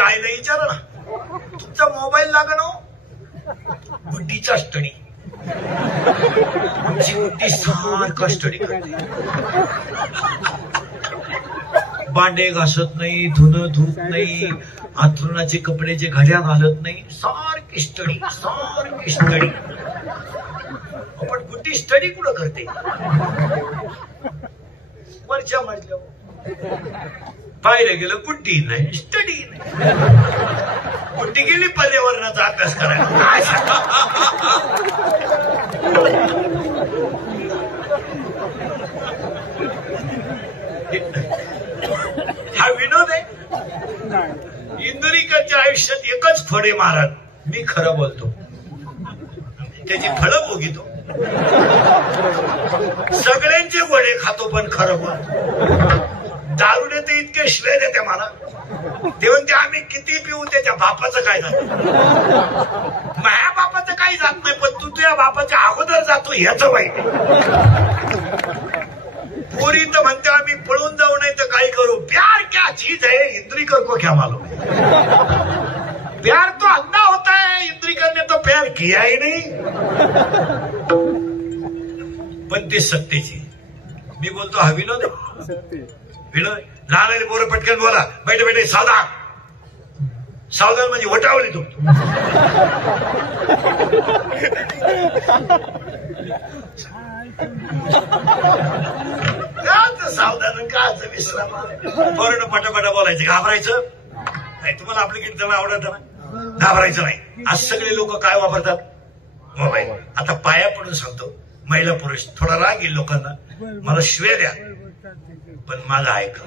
तुमच्या आईला विचारा ना, तुमचा मोबाईल लागण हो बुद्धीचा स्टडी. तुमची बुद्धी सारखा स्टडी करते. भांडे घासत नाही, धुणं धुत नाही, अंथरुणाचे कपड्याचे घड्या घालत नाही, सारखी स्टडी सारखी स्टडी. पण बुद्धी स्टडी कुठं करते? वरच्या मजल्यावर पाहिलं गेलं बुद्धी नाही, स्टडी नाही. बुद्धी गेली पर्यावरणाचा अभ्यास करायला. हा विनोद आहे. इंदुरीकरच्या आयुष्यात एकच फळे महाराज, मी खरं बोलतो, त्याची फळं भोगितो. सगळ्यांचे गोडे खातो पण खरं बोलतो. दारुडे ते इतके श्रेय देते मला, ते म्हणते आम्ही किती पिऊ त्याच्या बापाचं काय जात, माझ्या बापाचं काही जात नाही, पण तू तुझ्या बापाच्या अगोदर जातो ह्याचं वाईट. पोरी तर म्हणते आम्ही पळून जाऊ नाही तर काही करू. प्यार क्या चीज है, इंद्रिकर को क्या मालूम है. प्यार तो अंधा होता है, इंद्रिकर ने तो प्यार किया ही नहीं. पण ते सत्तेची. मी बोलतो हा विनोद आहे. विनोद लहान पोरं पटकन बोला, बैठे बैठे सावधान. सावधान म्हणजे वटावली तू. सावधान काच विश्राम. पोरांना पटापटा बोलायचं, घाबरायचं नाही. तुम्हाला आपलं कीर्तन आवडत ना, घाबरायचं नाही. आज सगळे लोक काय वापरतात? मोबाईल. आता पाया पडून सांगतो, महिला पुरुष थोडा राग येईल लोकांना, मला शिव्या द्या, पण माझा ऐका.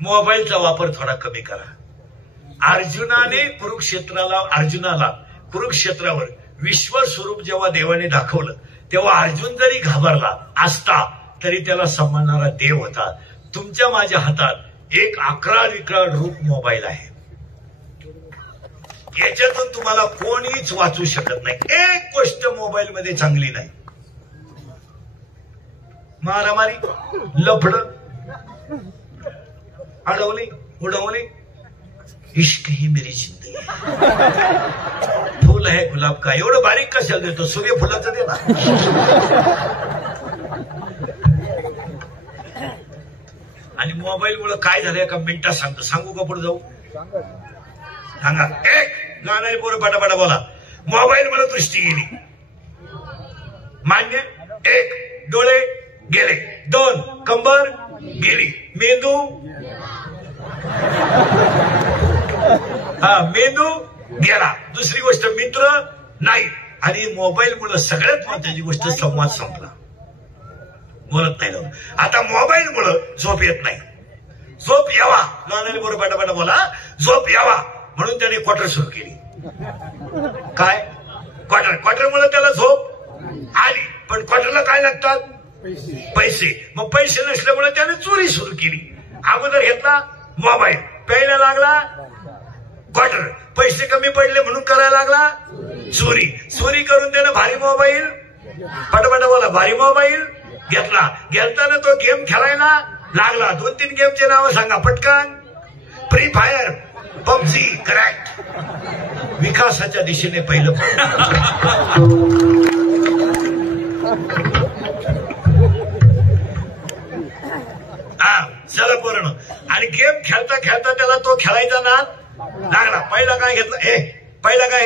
मोबाईलचा वापर थोडा कमी करा. अर्जुनाला कुरुक्षेत्रावर विश्वस्वरूप जेव्हा देवाने दाखवलं, तेव्हा अर्जुन जरी घाबरला असता तरी त्याला समजणारा देव होता. तुमच्या माझ्या हातात एक 11 रूप मोबाईल आहे. याच्यातून तुम्हाला कोणीच वाचू शकत नाही. एक गोष्ट मोबाईल मध्ये चांगली नाही, मारामारी, लफड, अडवली उडवली. इश्क ही मेरी जिंदगी, फूल है गुलाब का. एवढं बारीक कशाला देतो? सूर्यफुलाचं दे ना. आणि मोबाईल मुळे काय झालं एका मिनिटात सांगतो. सांगू का? पुढे जाऊ सांगा. एक गाणारी पोरं पटापटा बोला. मोबाईल मुळे दृष्टी गेली, मान्य. एक डोळे गेले, 2 कंबर गेली, मेंदू मेंदू गेला. दुसरी गोष्ट मित्र नाही. आणि मोबाईल मुळे सगळ्यात महत्वाची गोष्ट संवाद संपला. बोलत नाही लोक. आता मोबाईल मुळे झोप येत नाही. झोप यावा, लहान बरोबर पटापटा बोला. झोप यावा म्हणून त्याने क्वार्टर सुरू केली. काय क्वार्टर मुळे त्याला झोप आली, पण क्वार्टरला काय लागतात? पैसे. मग पैसे नसल्यामुळे त्याने चोरी सुरू केली. अगोदर घेतला मोबाईल, प्यायला लागला क्वार्टर, पैसे कमी पडले म्हणून करायला लागला चोरी. चोरी करून त्यानं भारी मोबाईल, पटापटा बोला, भारी मोबाईल घेतला. घेताना तो गेम खेळायला लागला. 2-3 गेमचे नाव सांगा पटकन. Free fire, PUBG. करेक्ट. विकासाच्या दिशेने पहिलं. चला पोरण. आणि गेम खेळता खेळता त्याला तो खेळायचा नाद लागला. पहिला काय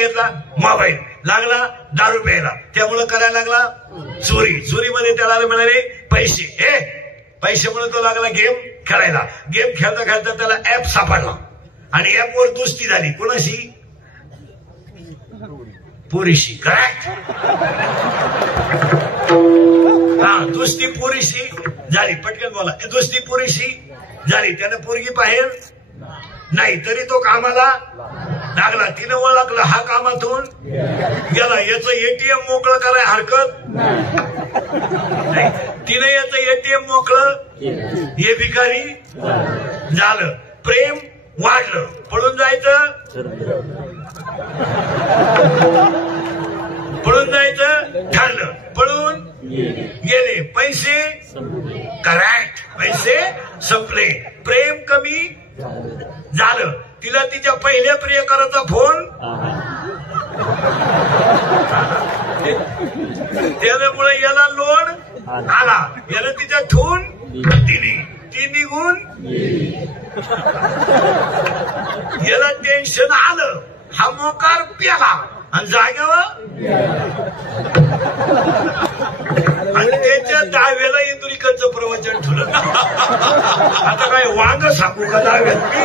घेतला? मोबाईल. लागला दारू प्यायला, त्यामुळे करायला लागला चोरी. चोरीमध्ये त्याला मिळाले पैसे. पैशामुळे तो लागला गेम खेळायला. गेम खेळता खेळता त्याला ऍप सापडला आणि ऍपवर दोस्ती झाली. कोणाशी? पोरीशी. करेक्ट. दोस्ती पोरीशी झाली. पटकन बोला. दोस्ती पोरीशी झाली. त्यानं पोरगी बाहेर नाही तरी तो कामाला लागला. तिनं ओळखलं हा कामातून गेला. याचं एटीएम मोकळं कराय हरकत नाही. तिनं याचं एटीएम मोकळं, हे भिकारी झालं. प्रेम वाढलं. पळून जायचं ठरलं. पळून गेले. पैसे. करेक्ट. पैसे संपले. प्रेम कमी झालं. तिला तिच्या पहिल्या प्रियकराचा फोन त्यामुळे याला लोड आला, याला तिच्या ठून दिली, ती निघून याला टेन्शन आलं, हा मोकार प्याला आणि जाग्यावर आणि त्याच्या दहाव्याला इंदुरीकरचं प्रवचन ठेवलं. आता काय वांग सांगू का दहाव्यात मी?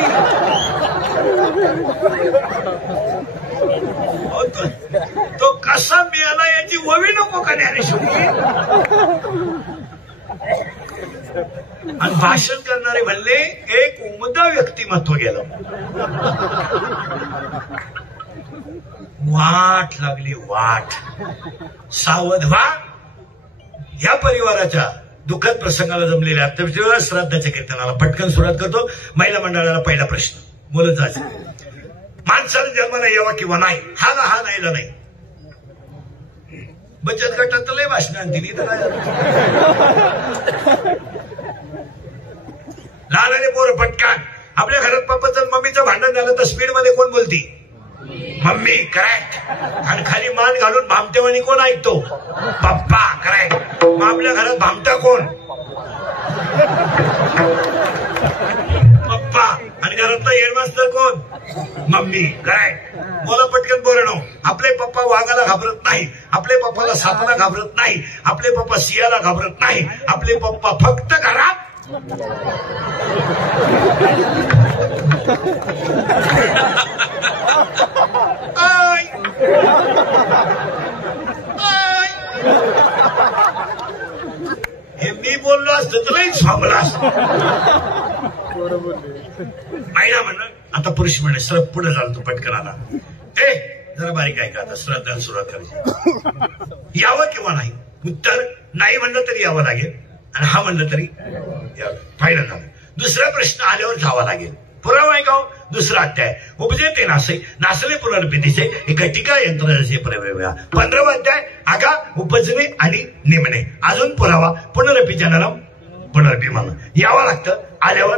तो कसा मिळाला याची ववी नको का ज्ञानेश्वरी? आणि भाषण करणारे म्हणले एक उमदा व्यक्तिमत्व गेलं. वाट लागली वाट. सावध व्हा. या परिवाराच्या दुःखद प्रसंगाला जमलेल्या आत्मविश्वासाला श्राद्धाच्या कीर्तनाला पटकन सुरुवात करतो. महिला मंडळाला पहिला प्रश्न बोलत जायचं. माणसाला जन्माला यावा किंवा नाही, हा ना हा नाहीला नाही. बचत गटात लय भाषण दिली तर लहान आले पोरं पटकन. आपल्या घरात पप्पाचं मम्मीचं भांडण झालं तर स्पीड मध्ये कोण बोलती? मम्मी. करेक्ट. आणि खाली मान घालून भामटेवाणी कोण ऐकतो? पप्पा. करेक्ट. मग आपल्या घरात भामटा कोण? पप्पा. आणि घरातला हेडमास्टर कोण? मम्मी. करेक्ट. बोला पटकन बोलणं. आपले पप्पा वाघाला घाबरत नाही, आपले पप्पाला सापाला घाबरत नाही, आपले पप्पा सियाला घाबरत नाही, आपले पप्पा फक्त घरात हे मी बोललो असतं तर नाही थांबला असत. महिला म्हणलं. आता पुरुष म्हणले सर पुढे झालं तो पटकन आला. ए जरा बारीक आहे का? आता श्राद्धाला सुरुवात करायची. यावं किंवा नाही? उत्तर नाही म्हणलं तरी यावं लागेल आणि हा म्हणलं तरी यावं. फायदा झाला. दुसरा प्रश्न आल्यावर जावा लागेल. पुरावा आहे का? दुसरा अध्याय उपजे ते नासे नासले पुनर्पितीचे एका टीका यंत्रणाचे प्रवेश. 15वा अध्याय आगा उपजणे आणि नेमणे. अजून पुरावा पुनरपी जननम पुनरपी म्हणून यावं लागतं. आल्यावर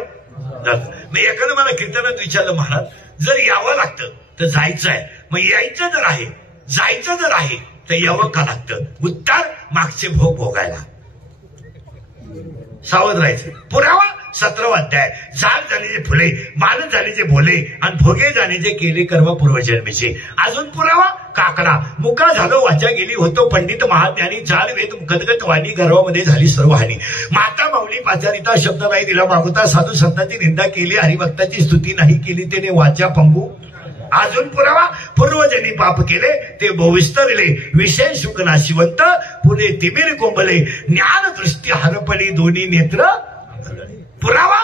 जात. मग एकानं मला कीर्तनात विचारलं महाराज जर यावं लागतं तर जायचं आहे, मग यायचं जर आहे जायचं जर आहे तर यावं का लागतं? उत्तर मागचे भोग भोगायला. सावध राहायचं. पुरावा 17वा अध्याय झाड जाण्याचे फुले मान जाण्याचे बोले आणि भोगे जाण्याचे केले कर्म पूर्वजन्मीचे. अजून पुरावा काकडा मुका झालो वाचा गेली होतो पंडित महाज्ञानी चाल वेद गदगद वाणी गर्वामध्ये झाली सर्व हानी. माता माऊली पाचारिता शब्द नाही दिला मागुता साधू संतांची निंदा केली हरिभक्ताची स्तुती नाही केली त्याने वाचा पंगू. अजून पुरावा पूर्वजनी पाप केले ते बहुविस्तरले विषय सुख नाशिवंत पुढे तिमिर कोंबले ज्ञान दृष्टी हरपली दोन्ही नेत्र. पुरावा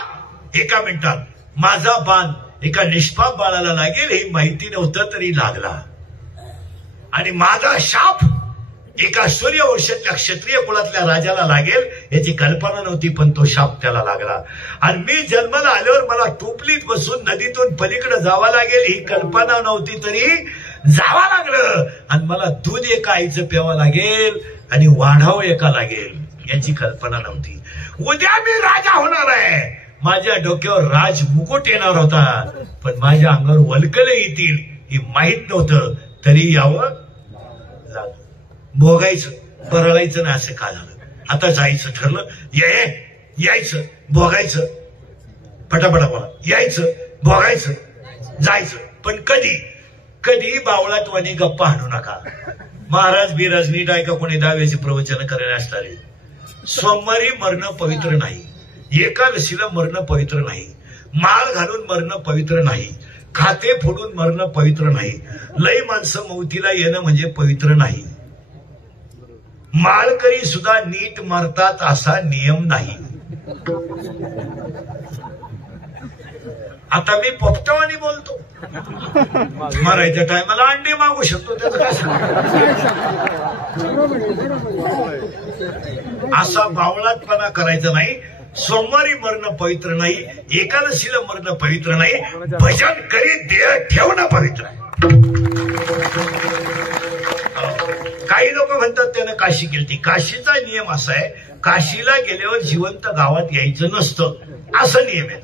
1 मिनिटात माझा बाण एका निष्पाप बाळाला लागेल हे माहिती नव्हतं तरी लागला. आणि माझा शाप एका सूर्यवंशातल्या क्षत्रिय कुळातल्या राजाला लागेल याची कल्पना नव्हती पण तो शाप त्याला लागला. आणि मी जन्माला आल्यावर मला टोपलीत बसून नदीतून पलीकडे जावं लागेल ही कल्पना नव्हती तरी जावं लागलं. आणि मला दूध एका आईचं प्यावं लागेल आणि वाढावं एका लागेल याची कल्पना नव्हती. उद्या मी राजा होणार आहे. माझ्या डोक्यावर राज मुकुट येणार होता पण माझ्या अंगावर वलकले येतील हे माहित नव्हतं तरी यावं लागलं. भोगायचं परळायचं नाही असं का झालं? आता जायचं ठरलं. यायचं भोगायचं पटापटा बोला. यायचं भोगायचं जायचं पण कधी कधी बावळाटवाणी गप्पा हाणू नका. महाराज बिराज नीट ऐका. कोणी दाव्याचे प्रवचन करायला असणारे. सोमवारी मरणं पवित्र नाही, एकादशीला मरणं पवित्र नाही, माळ घालून मरणं पवित्र नाही, खाते फोडून मरणं पवित्र नाही, लई माणसं मौतीला येणं म्हणजे पवित्र नाही. माळकरी सुद्धा नीट मरतात असा नियम नाही. आता मी पोपटवानी बोलतो. मरायच्या टायमाला अंडे मागू शकतो त्याचं काय असा बावळाटपणा करायचा नाही. सोमवारी मरणं पवित्र नाही, एकादशीला मरणं पवित्र नाही, भजन करीत देह ठेवणं पवित्र आहे. काही लोक म्हणतात त्यानं काशी केली. काशीचा नियम असा आहे काशीला गेल्यावर जिवंत गावात यायचं नसतं असा नियम आहे.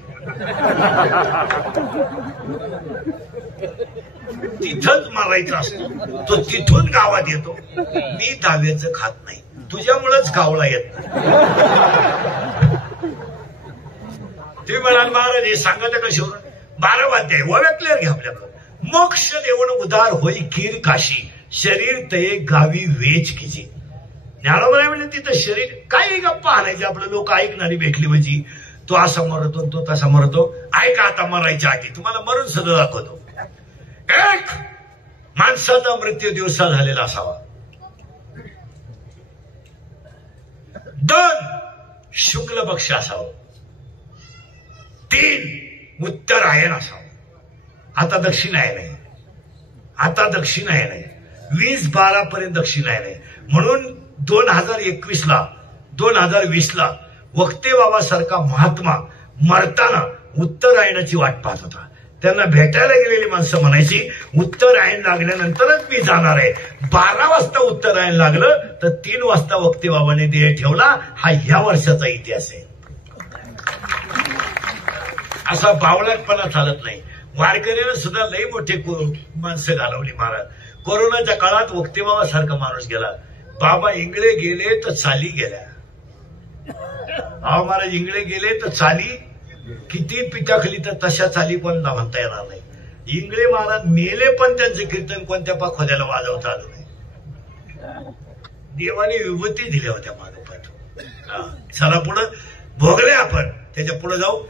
तिथंच मारायचा असतो तो, तिथून गावात येतो. मी दहाव्याचं खात नाही, तुझ्यामुळेच गावला येत नाही. तुम्ही म्हणाल महाराज हे सांगत कशावर? 12 वाद्य ओळखले घ्या आपल्याकडं. मोक्ष देऊन उदार होई कीर काशी, शरीर तये गावी वेच किजी. ज्ञानोबराय म्हणजे तिथं शरीर काही गप्पा आणायचे आपलं, लोक ऐकणारी भेटली म्हणजे तो असा मरतो तो तसा मरतो. ऐका आता मरायच्या आधी तुम्हाला मरून सुद्धा दाखवतो. एक, माणसाचा मृत्यू दिवसा झालेला असावा. 2, शुक्ल पक्ष असावं. 3, उत्तरायण असावं. आता दक्षिणायन आहे, आता दक्षिणायन आहे. 20-12 पर्यंत दक्षिणायन आहे. म्हणून 2020ला वक्ते बाबासारखा महात्मा मरताना उत्तरायणाची वाट पाहत होता. त्यांना भेटायला गेलेली माणसं म्हणायची उत्तरायण लागल्यानंतरच मी जाणार आहे. 12 वाजता उत्तरायण लागलं तर 3 वाजता वक्ते बाबाने देह ठेवला. हा ह्या वर्षाचा इतिहास आहे. असा बावळटपणा चालत नाही. वारकऱ्यानं सुद्धा लई मोठे माणसं घालवली महाराज. कोरोनाच्या काळात वक्ते बाबा सारखा माणूस गेला. बाबा इंगळे गेले तर चाली गेल्या. महाराज इंगळे गेले तर चाली किती पिटाखली तर तशा चाली पण म्हणता येणार नाही. इंगळे महाराज मेले पण त्यांचे कीर्तन कोणत्या पाखोद्याला वाजवता आलं नाही. देवाने विभूती दिल्या होत्या मागोपाठ. चला पुढं भोगले आपण, त्याच्या पुढे जाऊ.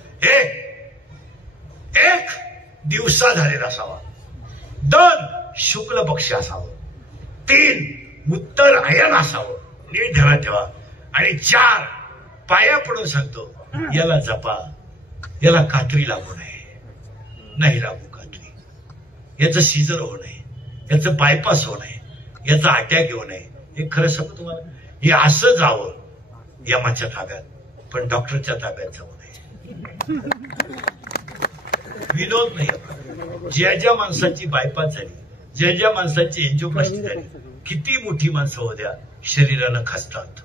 एक दिवसा झालेला असावा. 2, शुक्ल पक्ष असावं. 3, उत्तरायण असावं. नीट ध्यानात ठेवा. आणि 4, पाया पडून सांगतो याला जपा. याला कात्री लागू नये, नाही लागू कात्री. याचं सीझर होऊ नये, याचं बायपास होऊ नये, याचा अटॅक येऊ नये. हे खरं सांगू तुम्हाला, हे असं जावं यमाच्या ताब्यात, पण डॉक्टरच्या ताब्यात जाऊ नये. विनोद नाही. ज्या ज्या माणसाची बायपास झाली, ज्या ज्या माणसाची एन्जिओप्लास्टी झाली, किती मोठी माणसं होत्या, शरीरानं खचतात.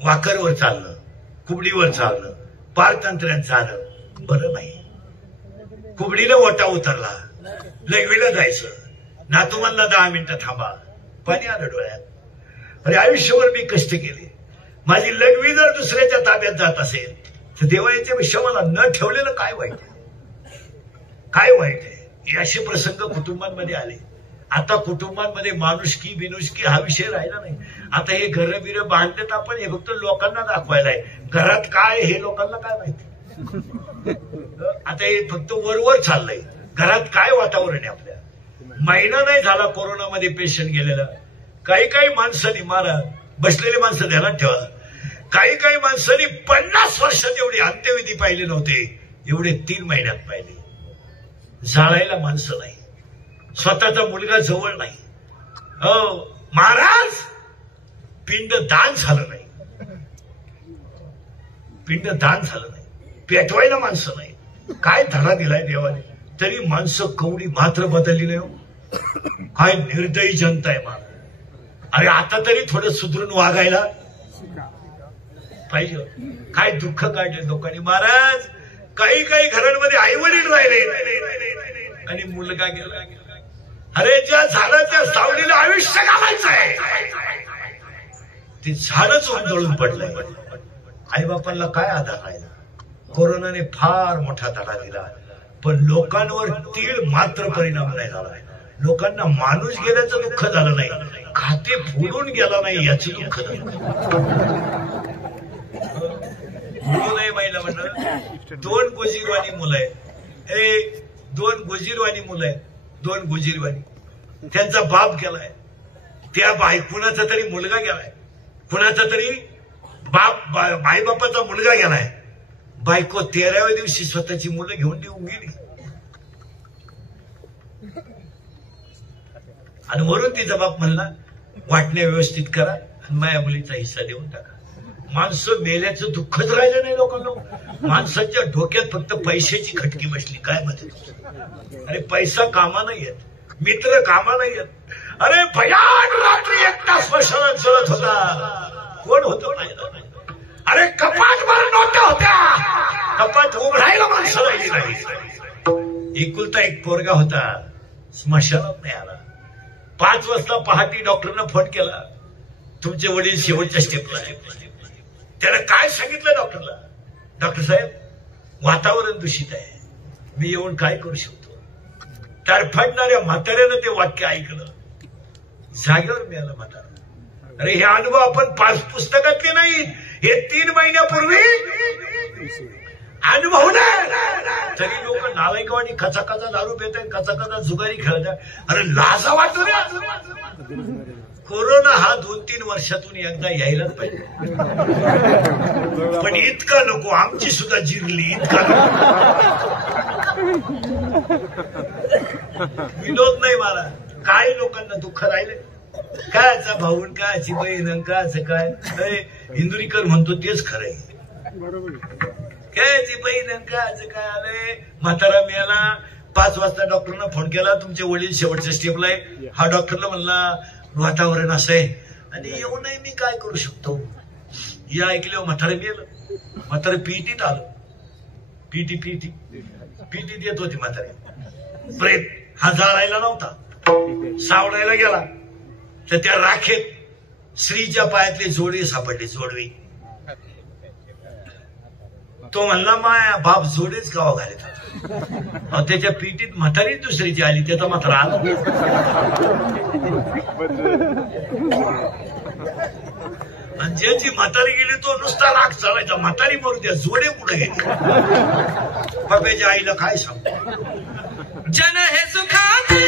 वाकरवर चालणं, कुबडीवर चालणं, पारतंत्र्यात जाणं बरं नाही. कुबडीला ओटा उतरला, लघवीला जायचं, नातूमांना 10 मिनिटं थांबा, पाणी आलं डोळ्यात. अरे आयुष्यभर मी कष्ट केले, माझी लघवी जर दुसऱ्याच्या ताब्यात जात असेल तर देवा याच्यापेक्षा मला न ठेवलेलं काय वाईट आहे, काय वाईट आहे. हे असे प्रसंग कुटुंबांमध्ये आले. आता कुटुंबांमध्ये माणुसकी बिनुष्की हा विषय राहिला नाही. आता हे घरं बिरं बांधलेत आपण, हे फक्त लोकांना दाखवायला आहे. घरात काय हे लोकांना काय माहिती. आता हे फक्त वरवर चाललंय. घरात काय वातावरण आहे आपल्या. महिना नाही झाला कोरोनामध्ये पेशंट गेलेला. काही माणसांनी महाराज बसलेले माणसं ध्यानात ठेवा, काही माणसांनी 50 वर्षात एवढे अंत्यविधी पाहिले नव्हते, एवढे 3 महिन्यात पाहिले. जाळायला माणसं नाही, स्वतःचा मुलगा जवळ नाही. महाराज पिंड दान झालं नाही, पिंड दान झालं नाही, पेटवायला माणसं नाही. काय धडा दिलाय देवाने, तरी माणसं कवडी मात्र बदलली नाही. काय निर्दयी जनता आहे महाराज. अरे आता तरी थोडं सुधरून वागायला पाहिजे. काय दुःख काढले लोकांनी महाराज. काही घरांमध्ये आई वडील राहिले आणि मुलगा गेला. अरे ज्या झाडाच्या सावलीला आयुष्य घालायचं आहे ते झाडच उंजळून पडलंय. आई बापांना काय आधार राहिला. कोरोनाने फार मोठा धडा दिला, पण लोकांवर तीळ मात्र परिणाम नाही झाला. लोकांना माणूस गेल्याचं दुःख झालं नाही, खाते फोडून गेला नाही याचं दुःख झालं. मुलं नाही महिला म्हणलं 2 गोजीरवाणी मुलं आहे. 2 गोजीरवाणी मुलं आहे, 2 गोजीरवाणी. त्यांचा बाप गेलाय, त्या कुणाचा तरी मुलगा गेलाय, कुणाचा तरी आई बापाचा मुलगा गेलाय. बायको 13व्या दिवशी स्वतःची मुलं घेऊन देऊन गेली आणि वरून तिचा बाप म्हणला वाटण्या व्यवस्थित करा आणि माझ्या मुलीचा हिस्सा देऊन टाका. माणसं मेल्याचं दुःखच राहिलं नाही लोकांना. माणसाच्या डोक्यात फक्त पैशाची खटकी बसली. काय म्हणते, अरे पैसा कामा नाही येत, मित्र कामा नाही येत. अरे भयान रात्री एकटा स्मशानात चलत होता, कोण होतं नाही. अरे कपाट भर नोटा होत्या, कपाट उघडायला माणसं राहिली नाही. एकुलता एक पोरगा होता, स्मशानात नाही आला. 5 वाजता पहाटे डॉक्टरनं फोन केला, तुमचे वडील शेवटच्या स्टेपला. त्याला काय सांगितलं डॉक्टरला? डॉक्टर साहेब वातावरण दूषित आहे, मी येऊन काय करू शकतो? तडफडणाऱ्या म्हाताऱ्यानं ते वाक्य ऐकलं, जागेवर मिळालं म्हातारा. अरे हे अनुभव आपण पुस्तकातले नाहीत, हे 3 महिन्यापूर्वी अनुभवले. तरी लोक नालायकवाणी खचाखचा दारू पित आहेत, खचाखचा जुगारी खेळत आहेत. अरे लाजा वाटतो रे. कोरोना हा 2-3 वर्षातून एकदा यायलाच पाहिजे, पण इतका नको. आमची सुद्धा जिरली, इतका विनोद नाही मला. काही लोकांना दुःख राहिले, कायचा भाऊन कायची बहीण कायचं काय. इंदुरीकर म्हणतो तेच खरंय, कायची बहीण कायचं काय आलंय. म्हातारा मिळाला, 5 वाजता डॉक्टरनं फोन केला, तुमचे वडील शेवटच्या स्टेपला आहे. हा डॉक्टरला म्हणला वातावरण असं आहे आणि येऊ नाही, मी काय करू शकतो. या ऐकल्यावर म्हातारे गेलं. म्हातारे पीटीत आलं. पीटीत येत होती म्हातारे. प्रेत हा जाळायला नव्हता, सावडायला गेला तर त्या राखेत स्त्रीच्या पायातले जोडवे सापडले, जोडवे. तो म्हणला माया बाप जोडेच गावा घालत. त्याच्या पीटीत म्हातारी दुसरीची आली, त्याचा म्हातारा आला. आणि ज्याची म्हातारी गेली तो नुसता राग चालायचा, म्हातारी मरू द्या, जोडे पुढे गेले. बाबाच्या आईला काय सांगतो. जन हे सुखाचे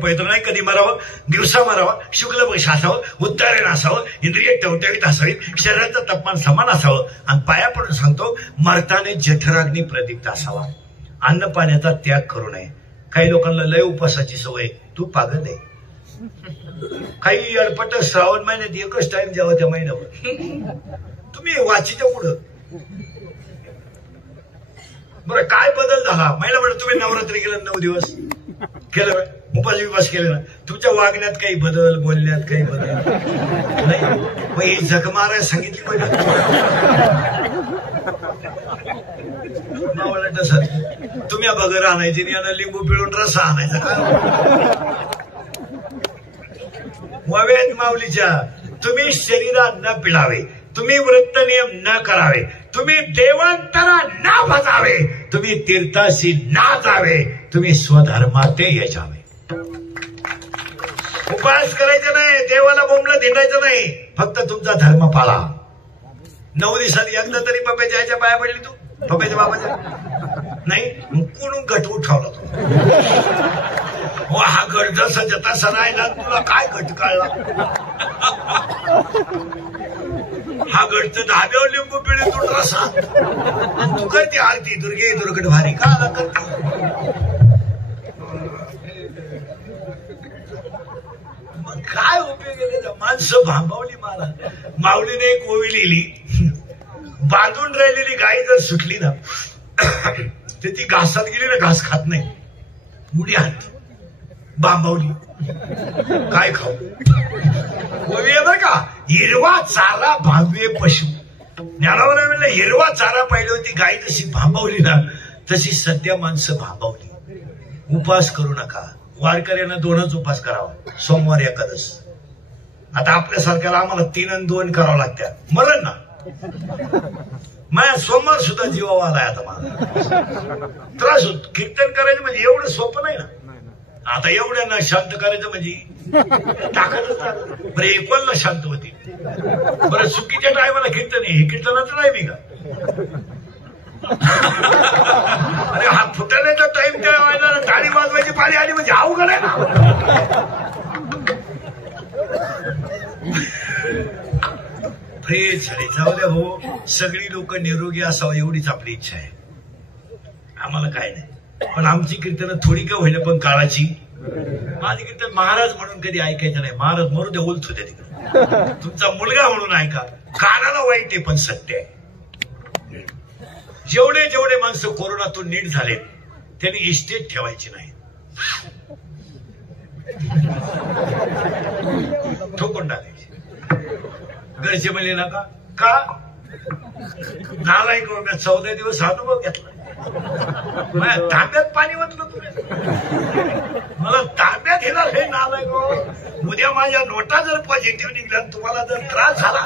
पवित्र नाही, कधी मरावं, दिवसा मरावं, शुक्ल पक्ष असावं, उत्तरेण असावं, इंद्रिय टवटवीत असावीत, शरीराचं तापमान समान असावं, आणि पाया पडून सांगतो मरताने जठराग्नी प्रदीप्त असावा. अन्न पाण्याचा त्याग करू नये. काही लोकांना लय उपवासाची सवय, तू पागल आहे. काही अडपट श्रावण महिन्यात एकच टाइम द्यावा त्या महिन्यावर. तुम्ही वाचीच्या पुढं बरं काय बदल झाला? महिला म्हणत तुम्ही नवरात्री केलं 9 दिवस केलं, उपास विपास केले ना, तुमच्या वागण्यात काही बदल, बोलण्यात काही बदल नाही. मग ही जगमारा सांगितली पाहिजे. तसं तुम्ही बगर आणायची आणि यांना लिंबू पिळून रसा आणायचा का? ववेत माऊलीच्या तुम्ही शरीरात न पिळावे, तुम्ही व्रत नियम न करावे, तुम्ही देवांतरा न भजावे, तुम्ही तीर्थाशी ना जावे, तुम्ही स्वधर्माते यशावे. उपास करायचा नाही, देवाला बोंबलं धिंडायचं नाही, फक्त तुमचा धर्म पाळा. 9 दिवसांनी एकदा तरी पप्याच्या आईच्या पाया पडली तू? पप्याच्या बाबाच्या नाही? कोणून घट उठवला तू? हो हा गट जसा तसा राहिला, तुला काय घट काढला? हा गडचं धाब्यावर लिंबू पिळे तू रसा, तू करते आरती दुर्गे दुर्गट भारी का आला करते? मग काय उपयोग आहे? माणसं भांबावली मला. माऊलीने एक ओवी लिहिली, बांधून राहिलेली गाय जर सुटली ना तर ती घासात गेली ना, घास खात नाही, उडी आणते. बांबावली काय खाऊ? ओवी आहे बरं का, हिरवा चारा भांबवे पशु. ज्ञानावर म्हणलं हिरवा चारा पाहिली होती गाय जशी भांबावली ना, तशी सध्या माणसं भांबावली. उपास करू नका. वारकऱ्यांना 2च उपास करावा, सोमवार एकादश. आता आपल्यासारख्याला आम्हाला 3 आणि 2 करावं लागतात, मरण ना. माझ्या सोमवार सुद्धा जीवावा आलाय आता मला, त्रास होत. कीर्तन करायचं म्हणजे एवढं सोपं नाही ना. आता एवढ्यांना शांत करायचं म्हणजे ताकदच लागत. बरं एकोणला शांत होती, बरं चुकीच्या टायमाला कीर्तन हे कीर्तनाचं नाही मी का? अरे हा फुटाण्याचा टाइम त्या व्हायला टाळी वाजवायची पाळी आली म्हणजे अवघड आहे ना. फ्रेश जाऊ द्या भाऊ, सगळी लोक निरोगी असावं एवढीच आपली इच्छा आहे. आम्हाला काय नाही, पण आमची कीर्तन थोडी का होईना पण काळाची. माझी कीर्तन महाराज म्हणून कधी ऐकायचं नाही. महाराज मरू दे, ओलतो त्या तिकडे. तुमचा मुलगा म्हणून ऐका. कानाला वाईट आहे पण सत्य आहे. जेवढे माणसं कोरोनातून नीट झालेत त्यांनी इस्टेट ठेवायची नाही. ठोकून टाकायची. घरचे म्हणले नका का? नालायक, 14 दिवस अनुभव घेतला. तांब्यात पाणी वाटलं तुम्ही, मला तांब्यात येणार हे नालायक. उद्या माझ्या नोटा जर पॉझिटिव्ह निघल्या, तुम्हाला जर त्रास झाला,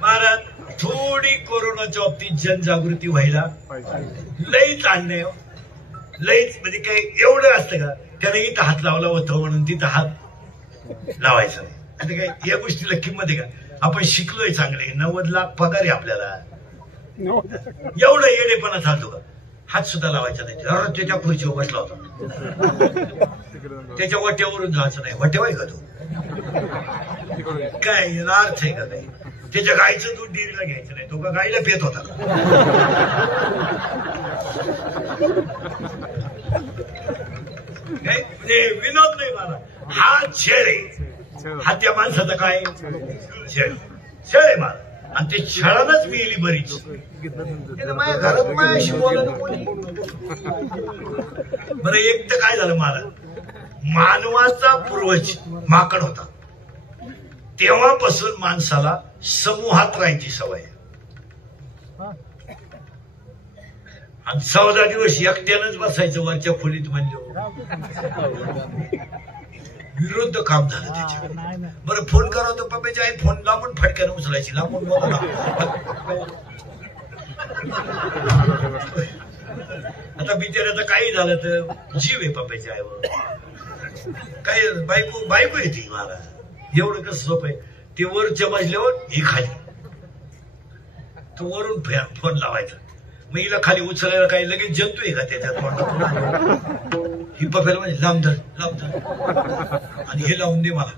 महाराज थोडी कोरोनाच्या बाबतीत जनजागृती व्हायला लईच आणणे, लईच म्हणजे काही एवढं असतं का? त्याने इथं हात लावला होता म्हणून तिथं हात लावायचा नाही. आता काय या गोष्टीला किंमत आहे का? आपण शिकलोय चांगले, 90 लाख पगार आहे आपल्याला, एवढं येडेपणा चालतो का? हात सुद्धा लावायचा नाही. त्याच्या खुर्चीवर बसला होता, त्याच्या वट्यावरून जायचं नाही. वट्यावर आहे का तो? काय अर्थ आहे का काही? त्याच्या गायचं दूध डेअरीला घ्यायचं नाही. तो का गायला पेत होता का? विनोद नाही मला, हा छेड आहे. हा त्या माणसाचा काय छेड आहे मला. आणि ते छळानच मी येली बरीच. माझ्या घरात माझ्याशी बोलायला कोणी. बरं एक तर काय झालं, मला मानवाचा पूर्वज माकड होता. तेव्हापासून माणसाला समूहात राहायची सवय. आणि 14 दिवस एकट्यानंच बसायचं वरच्या खोलीत. म्हणजे विरुद्ध काम झालं त्याच्या. बरं फोन करा तर पप्पाची आई फोन लांबून फटक्यानं उचलायची, लांबून बोला. आता बिचाऱ्याचं काही झालं तर जीव आहे पप्पाच्या आईवर. काय बायको येते मला. एवढं कसं सोपं आहे. ते वरच्या मजल्यावर ही खाली, तो वरून फोन लावायचा. मग हिला खाली उचलायला काही लगेच जंतू आहे का त्याच्या तोंडात? ही पप्याला म्हणजे लांब धर आणि हे लावून दे मला.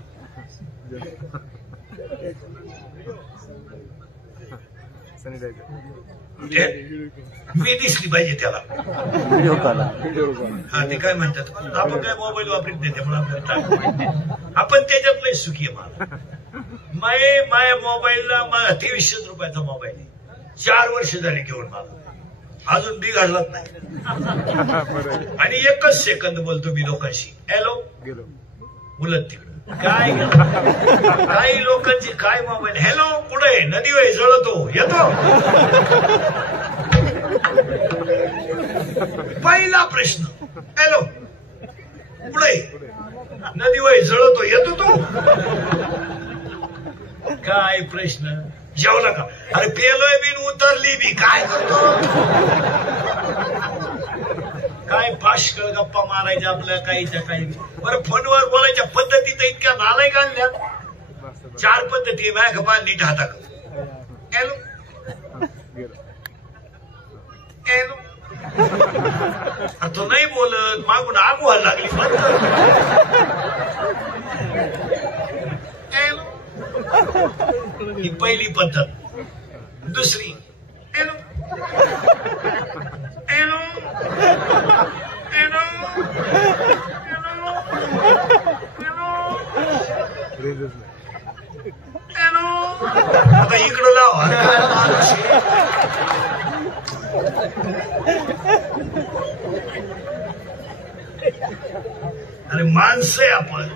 मी दिसली पाहिजे त्याला. हा ते काय म्हणतात, आपण काय मोबाईल वापरत नाही त्यामुळे आपल्याला आपण त्याच्यात नाही सुखी आहे. मला माझ्या मोबाईलला 2300 रुपयाचा मोबाईल आहे. 4 वर्ष झाली घेऊन, मला अजून बिघडलाच नाही. आणि 1च सेकंद बोलतो मी लोकांशी. हॅलो, उलट तिकडं काय काही लोकांची काय मोबाईल. हॅलो कुठे नदी वय जळतो येतो. पहिला प्रश्न हॅलो पुढे नदी वय जळतो येतो तो. काय प्रश्न जेवला का. अरे पेलोय बिन उतरली बी काय करतो. काय पाशकळ गप्पा मारायच्या आपल्या काहीच्या काही. बरं फोनवर बोलायच्या पद्धती तर इतक्या नालायक आणल्यात. 4 पद्धती माझ्या गप्पा नीट हाता कर. हॅलो हॅलो तो नाही बोलत मागून आग व्हायला लागली. ही पहिली पद्धत. दुसरी हॅलो हॅलो हॅलो हॅलो. आता इकडं लाव. अरे माणसं आहे आपण.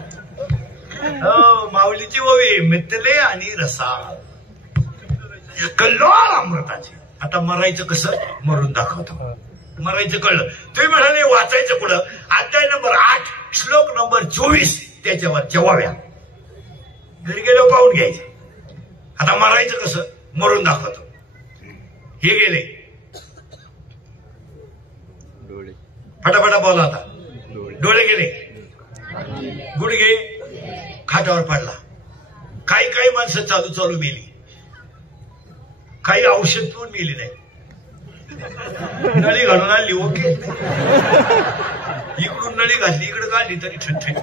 माऊलीची ओवी मितले आणि रसा कल्लोळ अमृताचे. आता मरायचं कसं मरून दाखवतो. मरायचं कळलं. तुम्ही म्हणाले वाचायचं कुठं. अध्याय नंबर 8 श्लोक नंबर 24 त्याच्यावर जवाब्या घरी गेलो पाहून घ्यायचं. आता मरायचं कसं मरून दाखवतो. हे गेले फटाफटा बोला. आता डोळे गेले गुडघे खाटावर पडला. काही काही माणसं चालू चालू मेली. काही औषध पिऊन मेली नाही. नळी घालून आणली ओके. इकडून नळी घातली इकडे काढली तरी ठणठण.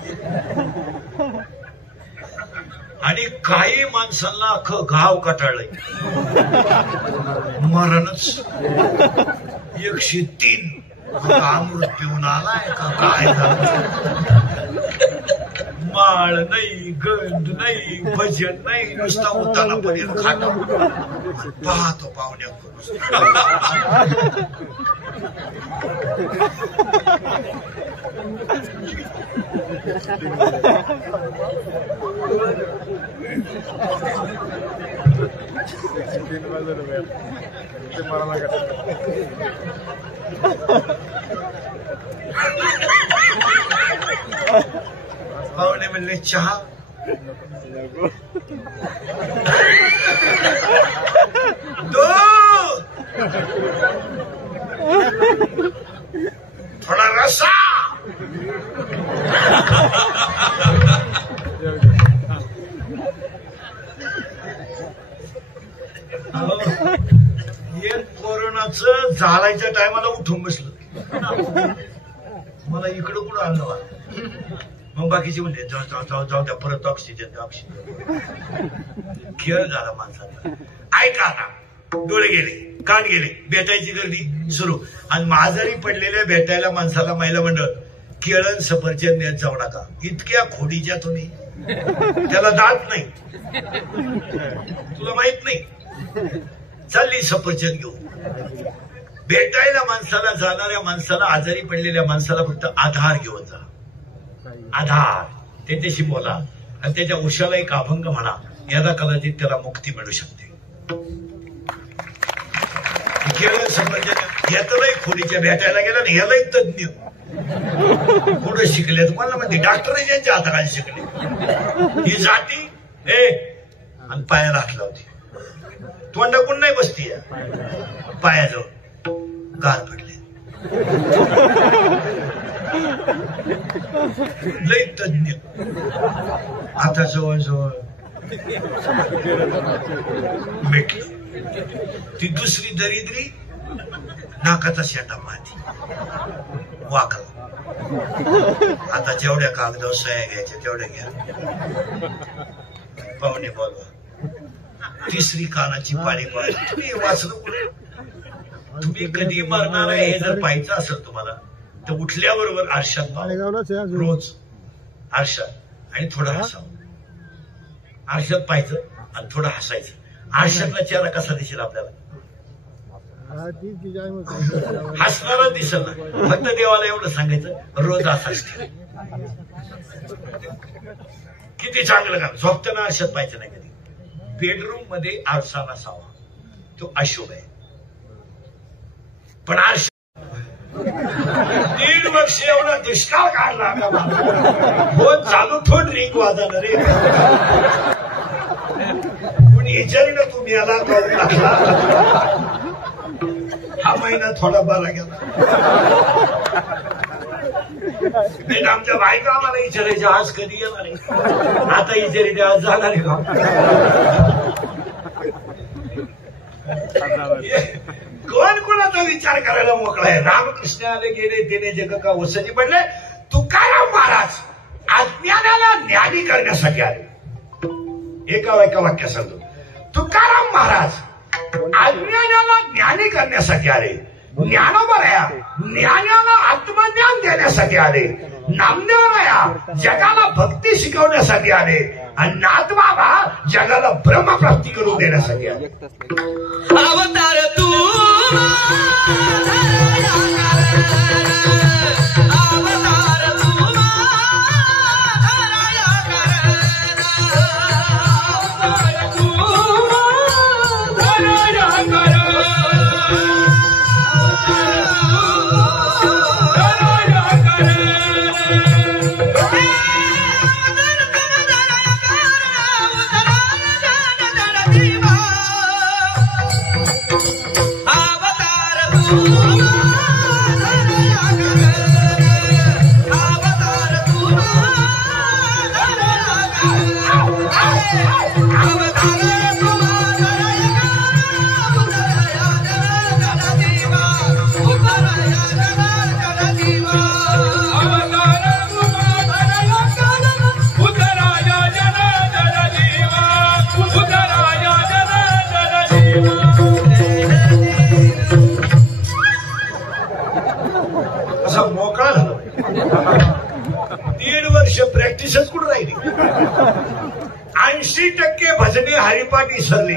आणि काही माणसांना अख्खं गाव कटाळलंय. मरणच 103. अमृत पिऊन आलाय का काय. माळ नाही गंध नाही भजन नाही नुसता उताना पनीर खात पाहतो पाहुण्या. पाहुणे म्हणले चहा. दूध थोडा रसा. कोरोनाचं झालायच्या टायमाला उठून बसलं. मला इकडं कुठं आणलं बा. मग बाकीचे म्हणजे जाऊ जाऊ जाऊ द्या परत ऑक्सिजन ऑक्सिजन. खेळ झाला माणसाचा. ऐका आता डोळे गेले कान गेले भेटायची गर्दी सुरू. आणि आजारी पडलेल्या भेटायला माणसाला महिला मंडळ केळण सफरचंद देत जाऊ नका. इतक्या खोडीच्या तुम्ही. त्याला दात नाही तुला माहित नाही. चालली सफरचंद घेऊन. भेटायला माणसाला जाणाऱ्या माणसाला आजारी पडलेल्या माणसाला फक्त आधार घेऊन जा. आधार त्याच्याशी बोला आणि त्याच्या उशाला एक अभंग म्हणा. याला कदाचित त्याला मुक्ती मिळू शकते. केवळ सफरचंद यातलाही खोडीच्या भेटायला गेला ना. यालाही तज्ञ पुढे शिकले. तुम्हाला म्हणते डॉक्टर ज्यांच्या हाताखाली शिकले. ही जाती आणि पायाला हात लावते. तोंडाकून नाही बसती पायाजवळ गार पडले. लई तज्ञ. आता जवळ जवळ मिटली. ती दुसरी दरिद्री नाकाचा शेंडा माती वाकला. आता जेवढ्या कागदावर सह्या घ्यायच्या तेवढ्या घ्या. पाहुणे बोलवा. तिसरी कानाची पाळी पाळली. तुम्ही वाचलं. तुम्ही कधी मरणार आहे हे जर पाहायचं असेल तुम्हाला तर उठल्याबरोबर आरशात रोज आरशात आणि थोडं हसावं. आरशात पाहायचं आणि थोडं हसायचं. आरशातला चेहरा कसा दिसेल आपल्याला. हसणारा दिसेल ना. फक्त देवाला एवढं सांगायचं रोज असाच. किती चांगलं काम. झोपताना आरशात पाहिजे नाही कधी. बेडरूम मध्ये आरसा नसावा, तो अशुभ आहे. पण आरसा 1.5 वर्ष एवढा दुष्काळ काढला फोन चालू ठेवून रिंग वाजवणार रे. कोणी विचारिलं तुम्ही याला करून टाकला. हा महिना थोडा बरा गेला. नाही आमच्या बायका आम्हाला विचारायचे आज कधी येणार आहे. आता विचारायचे आज जाणार आहे का. कोण कोणाचा विचार करायला मोकळा आहे. रामकृष्ण आले गेले तेने जग का वसती पडले. तुकाराम महाराज अज्ञानाला ज्ञानी करण्यासाठी आले. एका वाक्यात सांगतो. तुकाराम महाराज अज्ञानाला ज्ञानी करण्यासाठी आले. ज्ञानोबराया ज्ञानाला आत्मज्ञान देण्यासाठी आले. नामदेवराया जगाला भक्ती शिकवण्यासाठी आले. आणि नाथबाबा जगाला ब्रह्मप्राप्ती करून देण्यासाठी आले. अवतार तू मोकळा झाला. 1.5 वर्ष प्रॅक्टिसच कुठं राहिली. 80% भजने हरिपाठ विसरली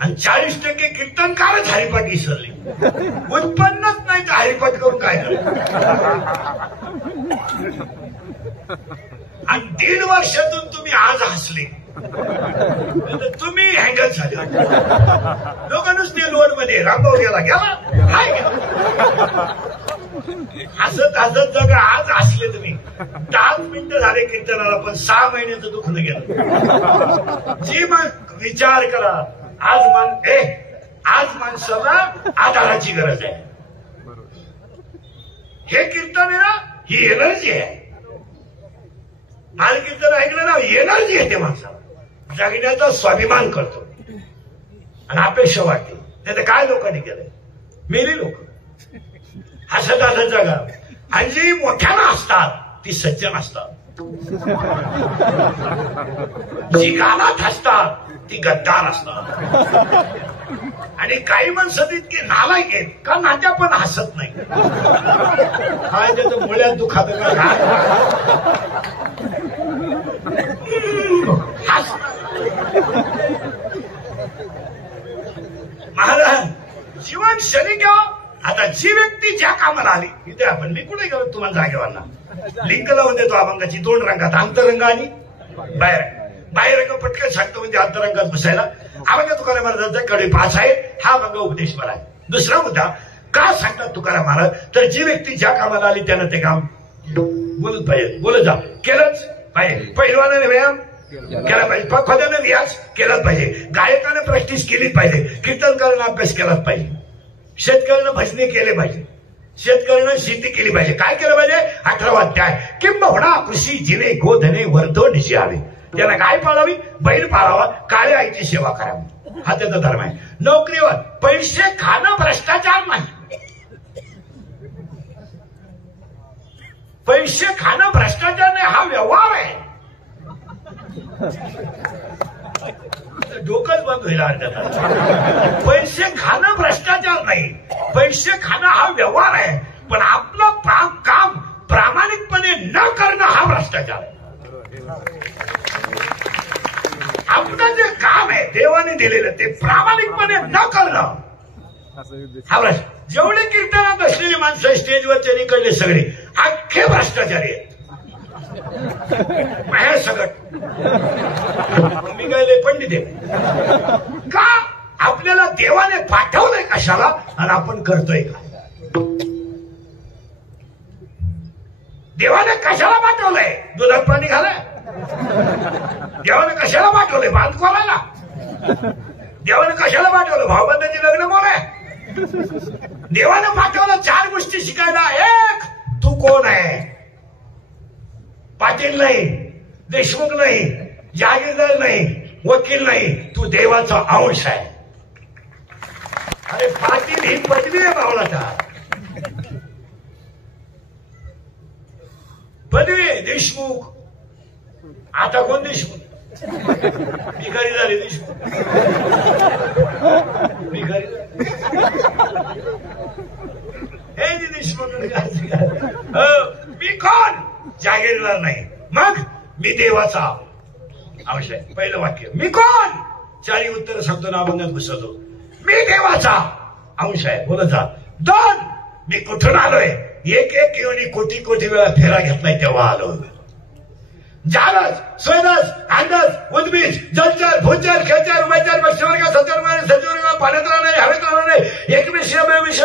आणि 40% कीर्तनकारच हरिपाठ विसरली. उत्पन्नच नाही तर हरिपाठ करून काय करायचं. आणि 1.5 वर्षातून तुम्ही आज हसले तुम्ही हँगल झाले. लोक नुसते लोड मध्ये रामभाऊ गेला हाय गेला हसत हसत जगा आज हसले तुम्ही. 10 मिनिटं झाले कीर्तनाला पण 6 महिन्याचं दुखणं गेलं. जी मग विचार करा. आज माणसाला आधाराची गरज आहे. हे कीर्तन आहे ना, ही एनर्जी आहे. माझं कीर्तन ऐकलं ना, एनर्जी येते माणसाला. जगण्याचा स्वाभिमान करतो आणि अपेक्षा वाटते. नाही तर काय लोकांनी केलंय, मेली लोक हसत हसत जगा. आणि जी मोठ्यानं असतात ती सज्जन असतात. जी गालात हसतात ती गद्दार असतात. आणि काही माणसं इतके नालायक आहेत का नात्या पण हसत नाही. काय त्याचं मुळ्यात दुखात महाराज जीवन शरीर घ्या. आता जी व्यक्ती ज्या कामाला आली इथे आपण मी कुठे गेलो तुम्हाला जागेवांना लिंक लावून देतो. अभंगाची 2 रंगात अंतरंग आणि बाहेरंग पटकन सांगतो म्हणजे अंतरंगात बसायला. अभंग तुकाराम महाराजांचा कडे 5 आहे. हा अभंग उपदेशपर आहे. दुसरा मुद्दा का सांगतात तुकाराम महाराज, तर जी व्यक्ती ज्या कामाला आली त्यानं ते काम बोलत पाहिजे. बोलत जा केलंच पाहिजे. पहिलवानाने व्यायाम केला पाहिजे. पखवाद्यानं रियाज केलाच पाहिजे. गायकानं प्रॅक्टिस केलीच पाहिजे. कीर्तनकारानं अभ्यास केलाच पाहिजे. शेतकऱ्यानं भजने केले पाहिजे. शेतकऱ्यानं शेती केली पाहिजे. काय केलं पाहिजे? 18वा अध्याय किंबहुना कृषी जिने गोधने वर्धो निशी हवे. त्याला गाय पाळावी, बैल पाळावा, काळ्या आईची सेवा करावी. हा त्याचा धर्म आहे. नोकरीवर पैसे खाणं भ्रष्टाचार नाही. पैसे खाणं भ्रष्टाचार नाही, हा व्यवहार आहे. डोकंच बंद होईल अर्ध्यात. पैसे खाणं भ्रष्टाचार नाही, पैसे खाणं हा व्यवहार आहे. पण आपलं काम प्रामाणिकपणे न करणं हा भ्रष्टाचार आहे. आपलं जे काम आहे देवाने दिलेलं ते प्रामाणिकपणे न करणं हा भ्रष्टाचार. जेवढे कीर्तनात असलेली माणसं स्टेजवरचे निकडले सगळे अख्खे भ्रष्टाचारी आहेत. हे सगळं मी काय लय पंडित आहे का? आपल्याला देवाने पाठवलंय कशाला आणि आपण करतोय का? देवाने कशाला पाठवलंय? दुधात पाणी घालाय? देवाने कशाला पाठवलंय? बांध खोलायला? देवाने कशाला पाठवलं? भावबंदाची लग्न बोलाय? देवाने पाठवलं 4 गोष्टी शिकायला. एक, तू कोण आहे? पाटील नाही, देशमुख नाही, जागीरदार नाही, वकील नाही, तू देवाचा अंश आहे. अरे पाटील ही पदवी आहे भावनाचा, पदवी आहे. देशमुख आता कोण देशमुख? भिकारी झाले देशमुख. भिकारी हे देशमुख. मी कोण? जागीरदार नाही. मग मी देवाचा अंश आहे. पहिलं वाक्य. मी कोण? 4 उत्तर सांगतो ना, अभंगात घुसवतो. मी देवाचा अंश आहे. बोलत जा. 2, मी कुठून आलोय? एक येऊन कोटी कोटी वेळा फेरा घेतलाय तेव्हा आलो. जालज, स्वैदस, अंडस, उद्बीज, जलचर, भूचर, खेचर, उभयचर, मत्स्यवर्ग, सचर, सजीवर्ग, पाण्यात राहणार, हवेत राहणार, एकविषय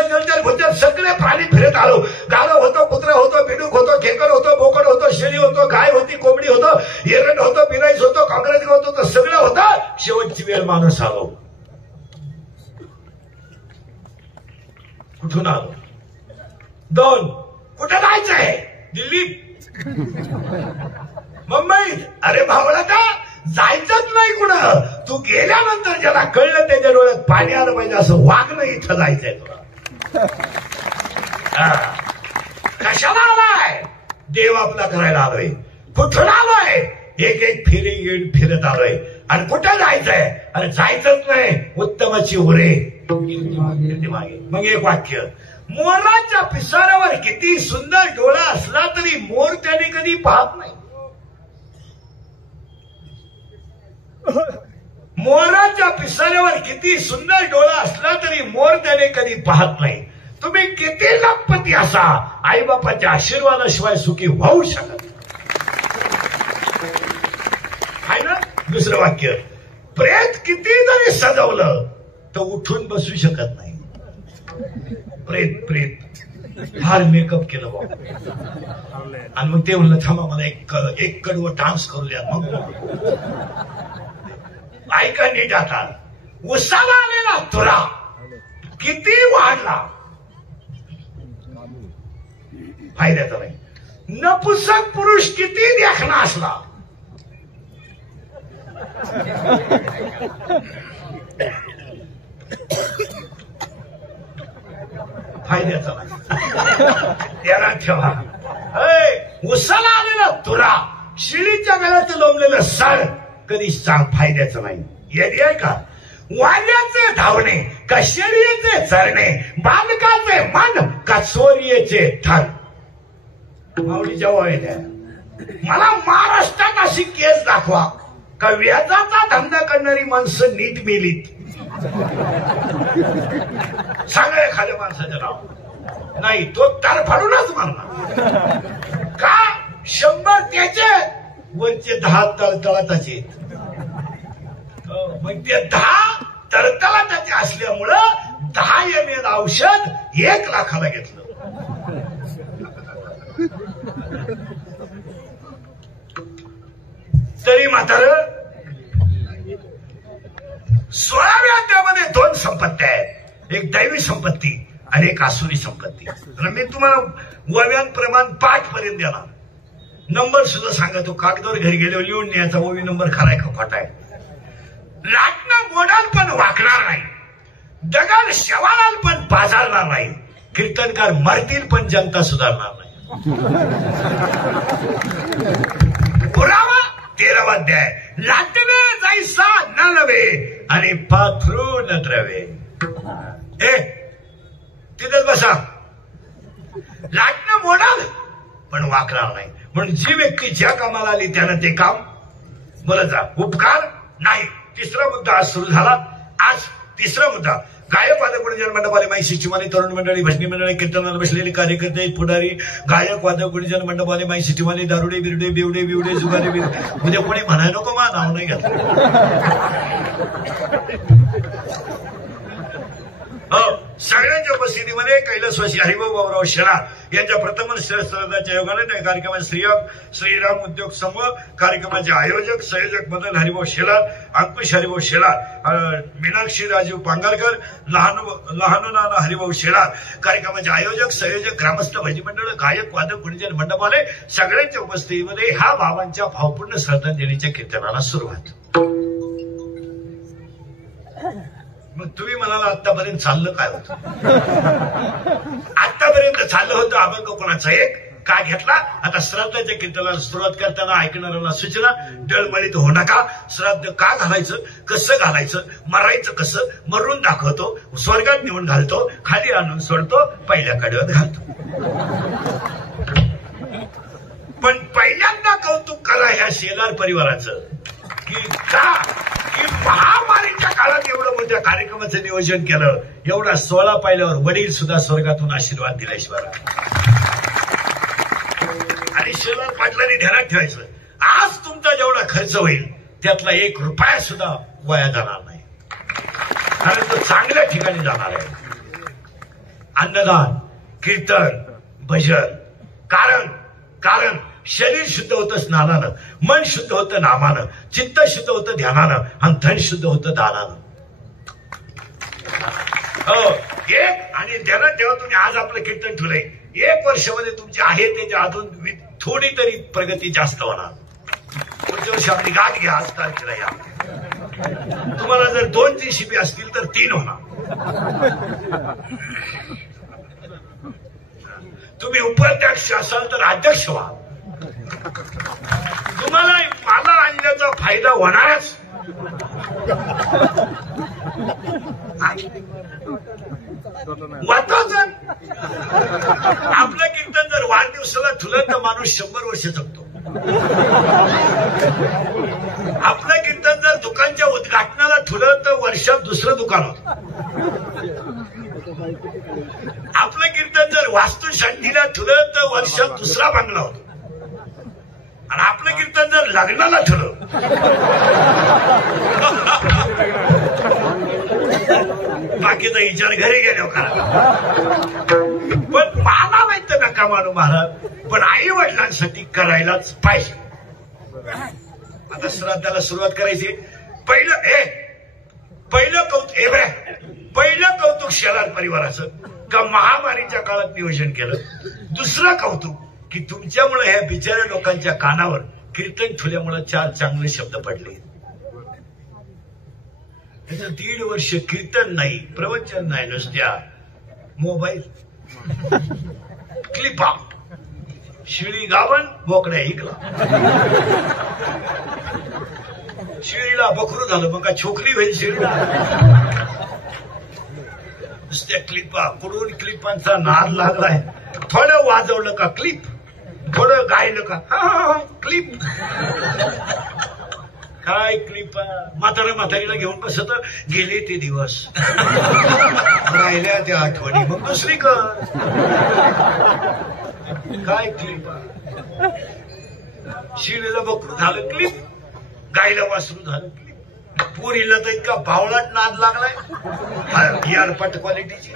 जलचर, भूचर सगळे प्राणी फिरत आलो. गाढव होतो, कुत्रा होतो, बिडूक होतो, खेकर होतो, बोकड होतो, शेळी होतो, गाय होती, कोंबडी होतो, एरंड होतो, बिराईस होतो, काँग्रेस होतो, तर सगळं होतं. शेवटची वेळ माणूस आलो. कुठून आलो? 2, कुठं जायचंय? दिल्लीत, मुंबईत. अरे भावला का जायचंच नाही कुठं. तू गेल्यानंतर ज्याला कळलं त्याच्या डोळ्यात पाणी आलं पाहिजे असं वागणं इथं जायचंय तुला. कशाला आलाय? देव आपला करायला आलोय. कुठून आलोय? एक फेरी फिरत आलोय. आणि कुठं जायचंय? अरे जायचंच नाही. उत्तमाची उरे मागे. मग एक वाक्य. मोराच्या पिसाऱ्यावर किती सुंदर डोळा असला तरी मोर त्याने कधी पाहत नाही. मोराच्या पिसाऱ्यावर किती सुंदर डोळा असला तरी मोर त्याने कधी पाहत नाही. तुम्ही किती लखपती असा, आईबापाच्या आशीर्वादाशिवाय सुखी होऊ शकत आहे ना. दुसरं वाक्य. प्रेत किती जरी सजवलं तर उठून बसू शकत नाही. प्रेत फार मेकअप केलं बाबा. आणि मग ते म्हणलं थांबा मला एक कडवं डान्स करू द्या. मग ऐका नीट. आता उसाला आलेला तुरा किती वाढला फायद्याचा नाही. नपुसक पुरुष किती देखणा असला फायद्याचा नाही. त्याला ठेवा. उसाला आलेला तुरा, शिळीच्या गळ्यात लोंबलेलं सळ कधी सांग फायद्याचं नाही. यादी आहे का? वाण्याचे धावणे का शेळीचे चरणे, बालकाचे मन का चोरीचे ठर. माऊलीच्या वळल्या. मला महाराष्ट्रात अशी केस दाखवा का व्याजाचा धंदा करणारी माणसं नीट मिलीत. सांगा एखाद्या माणसाचं नाव. नाही, तो तरफडूनच म्हणणार का 100 त्याचे वरचे 10 तळतळाताचे. मग ते 10 तळतळाताचे असल्यामुळं 10 ml औषध 1 लाखाला घेतलं. तरी म्हातार 16व्या अध्यायामध्ये 2 संपत्ती आहेत. एक दैवी संपत्ती आणि एक आसुरी संपत्ती. तर मी तुम्हाला वव्यान प्रमाण 5 पर्यंत देणार. नंबर सुद्धा सांगा. तो कागदावर घरी गेल्यावर लिहून न्यायचा. ओवी नंबर खराय का खोटा आहे. लाटणं मोडाल पण वाकणार नाही. दगड शेवाळाल पण पाजारणार नाही. कीर्तनकार मरतील पण जनता सुधारणार नाही. पुरावा 13वा अध्याय. लाटणे जायसा न नव्हे आणि पाथरू न द्रवे. तिथेच बसा. लाटणं मोडाल पण वाकणार नाही. म्हणून जी व्यक्ती ज्या कामाला आली त्यानं ते काम बोलत जा. उपकार नाही. 3रा मुद्दा आज सुरू झाला. आज तिसरा मुद्दा, गायक वादक गुणीजन मंडपाले माई शिष्टमाले तरुण मंडळी भजनी मंडळी कीर्तनाला बसलेले कार्यकर्ते पुढारी गायक वादक गुणीजन मंडपाले माई शिष्टमाले दारुडे बिरुडे बिवडे बिवडे जुगारे उद्या कोणी म्हणाय नको मा नाव नाही घेतलं. सगळ्यांच्या उपस्थितीमध्ये कैलासवासी हरिभाऊ बाबूराव शेलार यांच्या प्रथम श्रेष्ठाच्या योगाने या कार्यक्रमात श्रीराम उद्योग समूह कार्यक्रमाचे आयोजक संयोजक मदन हरिभाऊ शेलार, अंकुश हरिभाऊ शेलार, मीनाक्षी राजीव पांगारकर, लहानू नाना हरिभाऊ शेलार कार्यक्रमाचे आयोजक संयोजक ग्रामस्थ भजी मंडळ गायक वादक गुणीजन मंडपाले सगळ्यांच्या उपस्थितीमध्ये ह्या बाबांच्या भावपूर्ण श्रद्धांजलीच्या कीर्तनाला सुरुवात. मग तुम्ही म्हणाला आतापर्यंत चाललं काय होतं? आतापर्यंत चाललं होतं अभंग कोणाचा एक का घेतला. आता श्राद्धाच्या कीर्तनाला सुरुवात करताना ऐकणाऱ्यांना सूचना, डळमळीत होऊ नका. श्राद्ध का घालायचं, कसं घालायचं, मरायचं कसं, मरून दाखवतो, स्वर्गात नेऊन घालतो, खाली आणून सोडतो, पहिल्या कडव्यात घालतो. पण पहिल्यांदा कौतुक करा ह्या शेलार परिवाराचं की महामारीच्या काळात एवढं मोठ्या कार्यक्रमाचं नियोजन केलं. एवढा 16 पाहिल्यावर वडील सुद्धा स्वर्गातून आशीर्वाद दिल्याशिवाय. आणि शेलार पाटलांनी ध्यानात ठेवायचं, आज तुमचा जेवढा खर्च होईल त्यातला 1 रुपया सुद्धा वाया जाणार नाही, कारण तो चांगल्या ठिकाणी जाणार आहे. अन्नदान, कीर्तन, भजन. कारण शरीर शुद्ध होतं स्नानानं, मन शुद्ध होतं नामानं, चित्त शुद्ध होतं ध्यानानं आणि धन शुद्ध होतं दानानं. एक आणि ध्यानात ठेवा, तुम्ही आज आपलं कीर्तन ठेवलंय, 1 वर्षामध्ये तुमची आहे त्याच्या अजून थोडी तरी प्रगती जास्त होणार. पुढच्या वर्षी आपली गाठ घ्या, आज तारखेला या. तुम्हाला जर 2 JCB असतील तर 3 होणार. तुम्ही उपाध्यक्ष असाल तर अध्यक्ष व्हा. तुम्हाला मला आणण्याचा फायदा होणारच. आपलं कीर्तन जर वाढदिवसाला ठुलं तर माणूस 100 वर्ष जगतो. आपलं कीर्तन जर दुकानच्या उद्घाटनाला ठुलं तर वर्षात दुसरं दुकान होतं. आपलं कीर्तन जर वास्तुशांतीला ठुलं तर वर्षात दुसरा बंगला होतो. आणि आपलं कीर्तन जर लग्नाला ठरलं बाकीचा विचार घरी गेलो करा. पण मला माहित नका मानू महाराज, पण आई वडिलांसाठी करायलाच पाहिजे. आता श्राद्धाला सुरुवात करायची. पहिलं कौतुक शेलार परिवाराचं का महामारीच्या काळात नियोजन केलं. दुसरं कौतुक की तुमच्यामुळे ह्या बिचाऱ्या लोकांच्या कानावर कीर्तन ठेवल्यामुळे 4 चांगले शब्द पडले. 1.5 वर्ष कीर्तन नाही, प्रवचन नाही, नुसत्या मोबाईल क्लिपा, शिळी गावन बोकड्या इकला. शिळीला बकरू झालं मग का छोकरी होईल शिळीला. नुसत्या क्लिपा, कुडून क्लिपांचा नाद लागलाय. थोडं वाजवलं का क्लिप, थोडं गायलं का क्लिप. काय क्लिप. म्हातारीला घेऊन बसत गेले ते दिवस, राहिल्या त्या आठवणी, मग दुसरी कर. काय क्लिप. शिळीला बकरू झालं क्लिप, गायला वासरू झालं क्लिप. पोरीला तर इतका बावळाट नाद लागलाय. यारपट क्वालिटीची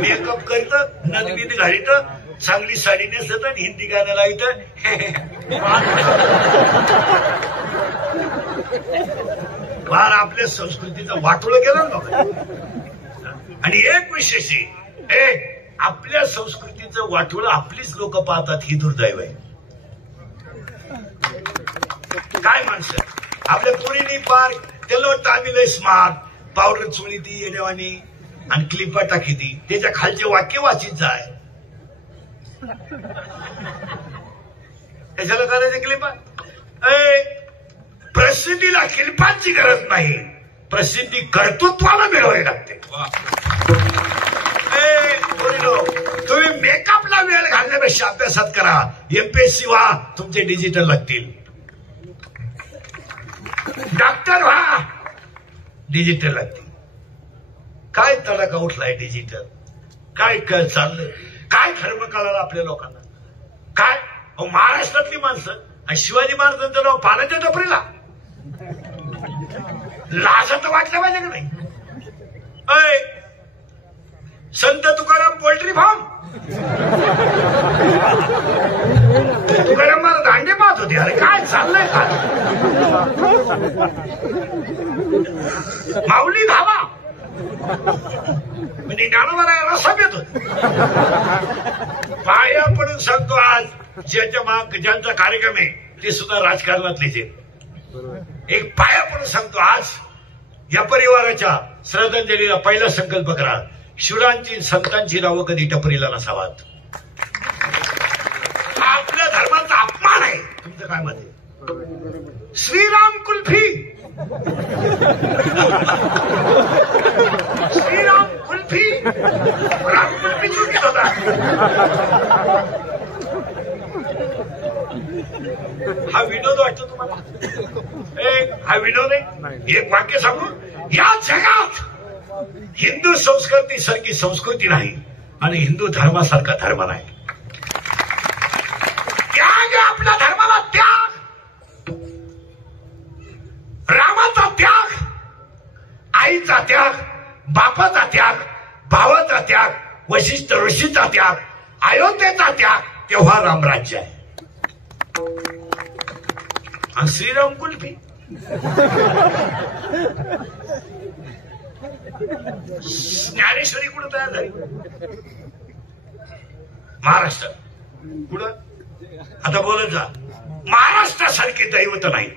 मेकअप करीत, नदवीत घालीत, चांगली साडी नेसत आणि हिंदी गाणं लावित. फार आपल्या संस्कृतीचं वाटोळं केलं ना. आणि एक विशेष, आपल्या संस्कृतीचं वाटोळं आपलीच लोक पाहतात, ही दुर्दैव आहे. काय माणसं आपल्या पोरीनी पार त्याला वाटतं आम्ही लय स्मार्ट, पावडर चोळी ती येण्यावानी आणि क्लिपा टाकी ती, त्याच्या खालचे वाक्य वाचित जाय. कशाला करायचं क्लिपा. प्रसिद्धीला क्लिपांची गरज नाही, प्रसिद्धी कर्तृत्वाला मिळवावी लागते. तुम्ही मेकअपला वेळ घालण्यापेक्षा अभ्यासात करा. MPSC व्हा, तुमचे डिजिटल लागतील. डॉक्टर व्हा, डिजिटल लागतील. काय तडाखा उठलाय डिजिटल, काय काय चाललंय, काय धर्म कळाला आपल्या लोकांना काय. महाराष्ट्रातली माणसं आणि शिवाजी महाराजांचं नाव पाण्याच्या टपरीला, लाजा तर वाटलं पाहिजे का नाही. अय संत तुकाराम पोल्ट्री फार्म, तुकाराम मला दांडे पाहत होते. अरे काय चाललंय काय. माऊली धावा म्हणजे ज्ञानोबा रसा येतो. पाया पडून सांगतो आज ज्यांचा कार्यक्रम आहे ते सुद्धा राजकारणातलेच आहेत. एक पाया पडून सांगतो आज या परिवाराच्या श्रद्धांजलीला पहिला संकल्प करा, शिवरायांची संतांची नावं कधी टपरीला नसावात. हा आपल्या धर्माचा अपमान आहे. तुमचं काय मत आहे. श्रीराम कुल्फी, श्रीराम कुल्फी, राम कुल्फी चुकीत होता. हा विनोद वाटतो तुम्हाला. हा विनोद आहे. एक वाक्य सांगू, या जगात हिंदू संस्कृती सारखी संस्कृती नाही आणि हिंदू धर्मासारखा धर्म नाही. त्याग आपल्या धर्माला, त्याग रामाचा त्याग, आईचा त्याग, बापाचा त्याग, भावाचा त्याग, वशिष्ठ ऋषीचा त्याग, अयोध्येचा त्याग, तेव्हा रामराज्य आहे. आणि श्रीराम कुल्फी ज्ञानेश्वरी कुठं तयार झाली. महाराष्ट्र कुठं. आता बोलत जा. महाराष्ट्रासारखे दैवत नाही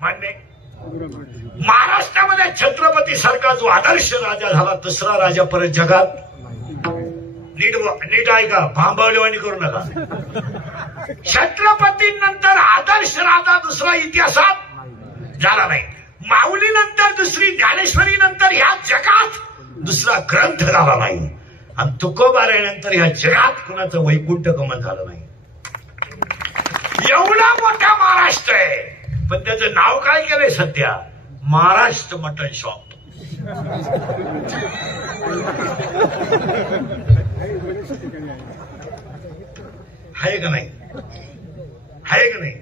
मान्य. महाराष्ट्रामध्ये छत्रपती सारखा जो आदर्श राजा झाला, दुसरा राजा परत जगात. नीट ऐका, भांबावलेवाणी करू नका. छत्रपतींनंतर आदर्श राजा दुसरा इतिहासात झाला नाही. माऊली नंतर दुसरी, ज्ञानेश्वरी नंतर ह्या जगात दुसरा ग्रंथ झाला नाही. आणि तुकोबारायनंतर ह्या जगात कुणाचं वैकुंठ गमन झालं नाही. एवढा मोठा महाराष्ट्र आहे, पण त्याचं नाव काय केलंय सध्या, महाराष्ट्र मटन शॉप. आहे का नाही, आहे का नाही.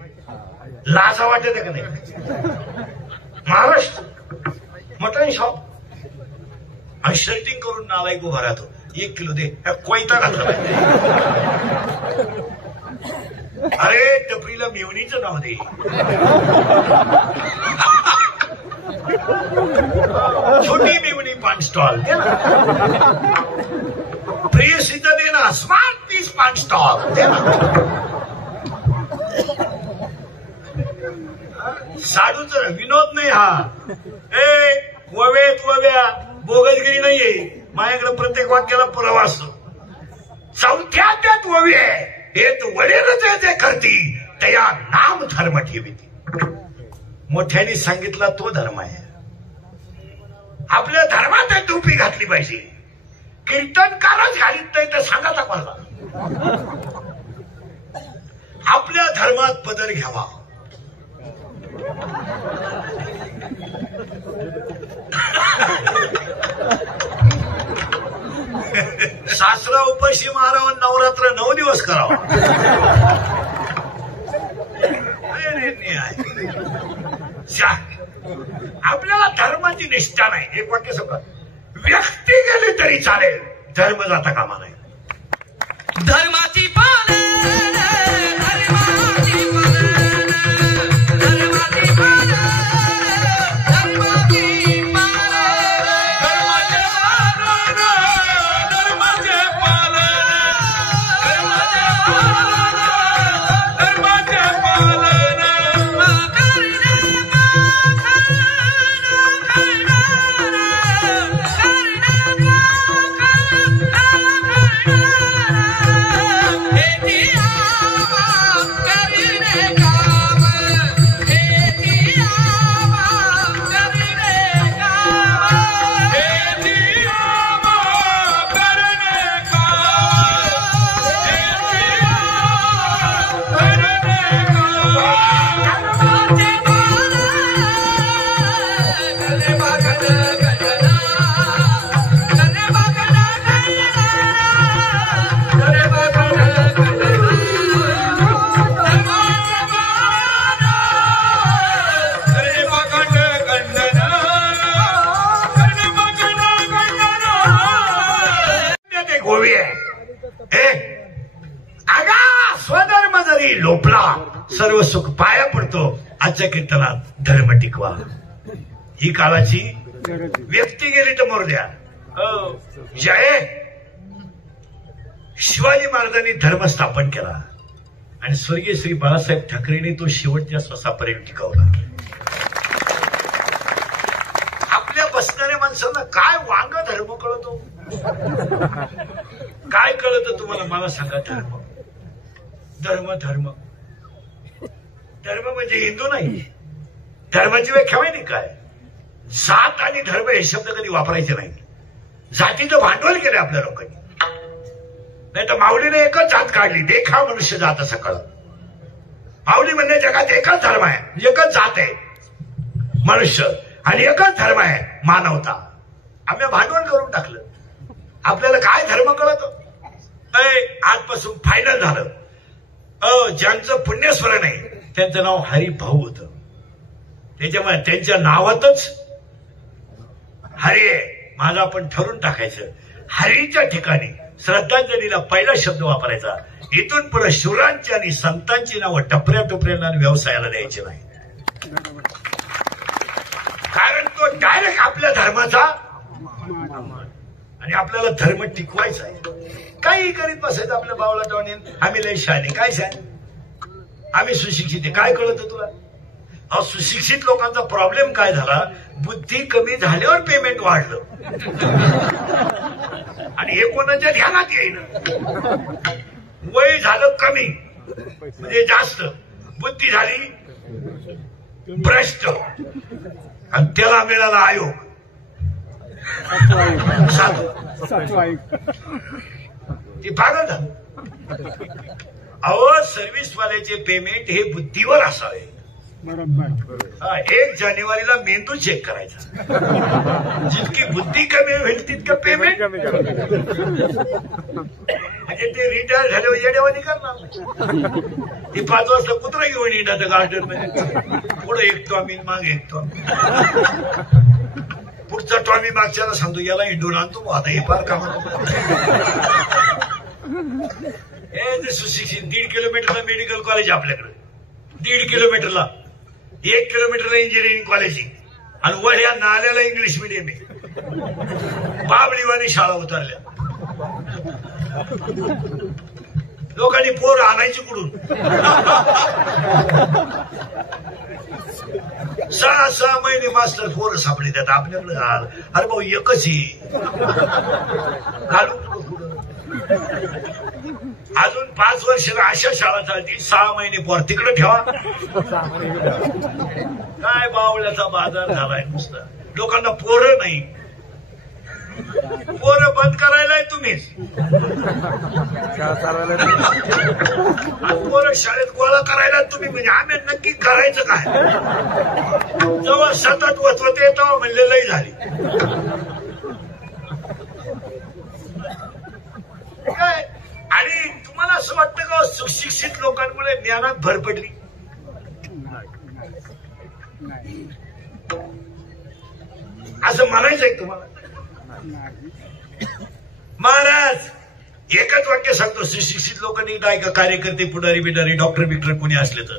लाजा वाटत का नाही. Maharashtra mutton shop. आणि शर्टिंग करून नालायक उभा राहतो. 1 किलो दे, कोयता घातला. अरे टपरीला मेवणीचं नाव दे. छोटी मेवणी पान स्टॉल दे ना. प्रिय सिद्ध दे ना. स्मार्ट पीस पान स्टॉल दे ना. साडूचा विनोद नाही हा. ववेत वव्या बोगसगिरी नाहीये. माझ्याकडे प्रत्येक वाक्याला पुरावा असतो. चौथ्या त्यात ववे हे तू वडीलच जे करती तया नाम धर्म ठेविती. मोठ्याने सांगितला तो धर्म आहे. आपल्या धर्मात टोपी घातली पाहिजे. कीर्तनकारच घालीत नाही तर सांगा कोणाला. आपल्या धर्मात पदर घ्यावा. सासरा उपाशी मारावा, नवरात्र 9 दिवस करावा. आपल्याला धर्माची निष्ठा नाही. एक वाक्य सांगा, व्यक्ती गेली तरी चालेल, धर्म जाता कामा नाही. धर्माची पालन, धर्माची पालन, धर्माची पालन, धर्माची सर्व सुख पाया पडतो. आजच्या कीर्तनात धर्म टिकवा. ही काळाची व्यक्ती गेली तर मरू द्या. जय शिवाजी महाराजांनी धर्म स्थापन केला आणि स्वर्गीय श्री बाळासाहेब ठाकरेंनी तो शेवटच्या श्वासापर्यंत टिकवला. आपल्या बसणाऱ्या माणसांना काय वांग धर्म कळतो? काय कळतं तुम्हाला? मला सांगा. धर्म धर्म धर्म धर्म म्हणजे हिंदू नाही. धर्माची व्याख्या माहिती काय? जात आणि धर्म हे शब्द कधी वापरायचे नाही. जातीचं भांडवल केलं आपल्या लोकांनी. नाही तर माऊलीने एकच जात काढली, देखा मनुष्य जात असं कळत. माऊली म्हणजे जगात एकच धर्म आहे, एकच जात आहे मनुष्य, आणि एकच धर्म आहे मानवता. आम्ही भांडवल करून टाकलं. आपल्याला काय धर्म कळत? आजपासून फायनल झालं. ज्यांचं पुण्यस्मरण आहे त्यांचं नाव हरिभाऊ होतं. त्याच्यामुळे त्यांच्या नावातच हरी आहे. माझं आपण ठरवून टाकायचं, हरीच्या ठिकाणी श्रद्धांजलीला पहिला शब्द वापरायचा. इथून पुढे शुरांची आणि संतांची नावं टपऱ्या टोपऱ्यांना व्यवसायाला द्यायची नाही. कारण तो डायरेक्ट आपल्या धर्माचा, आणि आपल्याला धर्म टिकवायचा आहे. काही करीत बसायचं आपल्या बावला टॉनी. आम्ही लय शहाणे. काय शहाणे? आम्ही सुशिक्षित आहे. काय कळतं तुला? सुशिक्षित लोकांचा प्रॉब्लेम काय झाला? बुद्धी कमी झाल्यावर पेमेंट वाढलं आणि हे कोणाच्या ध्यानात येईन. वय झालं कमी म्हणजे जास्त, बुद्धी झाली भ्रष्ट, आणि त्याला मिळाला आयोग. ती पागल झालं. अहो, सर्व्हिसवाल्याचे पेमेंट हे बुद्धीवर असावे. 1 जानेवारीला मेंदू चेक करायचा. जितकी बुद्धी कमी होईल तितकं पेमेंट. म्हणजे ते रिटायर झाल्यावर येड्यावानी करणार. ती 5 वाजता कुत्रा घेऊन येणार गार्डन मध्ये. पुढे एक टॉमी, माग एक टॉमी. पुढचा टॉमी मागच्याला सांगतो याला इंडून आणतो. आता हे फार कामाला. हे सुशिक्षित. 1.5 किलोमीटरला मेडिकल कॉलेज आपल्याकडे. 1.5 किलोमीटरला 1 किलोमीटरला इंजिनिअरिंग कॉलेज, आणि वड्या नाल्याला इंग्लिश मिडियम आहे. बाबळीवाणी शाळा उतरल्या. लोकांनी पोर आणायची कुठून? 6 महिने मास्टर पोरं सापडली त्यात आपल्याकडे. अरे भाऊ एकच ही घालून अजून 5 वर्ष अशा शाळा चालतील. 6 महिने पोर तिकडे ठेवा. काय बावळ्याचा बाजार झालाय नुसता. लोकांना पोरं नाही. पोरं बंद करायलाय तुम्हीच. पोरं शाळेत गोळा करायला तुम्ही. म्हणजे आम्ही नक्की करायचं काय? जेव्हा सतत वचवते तेव्हा म्हणले लई झाली. काय? आणि तुम्हाला असं वाटतं का सुशिक्षित लोकांमुळे ज्ञानात भर पडली? असं म्हणायचंय तुम्हाला? महाराज एकच वाक्य सांगतो. सुशिक्षित लोकांनी काय का कार्यकर्ते, पुढारी बिडारी, डॉक्टर बिक्टर कोणी असले तर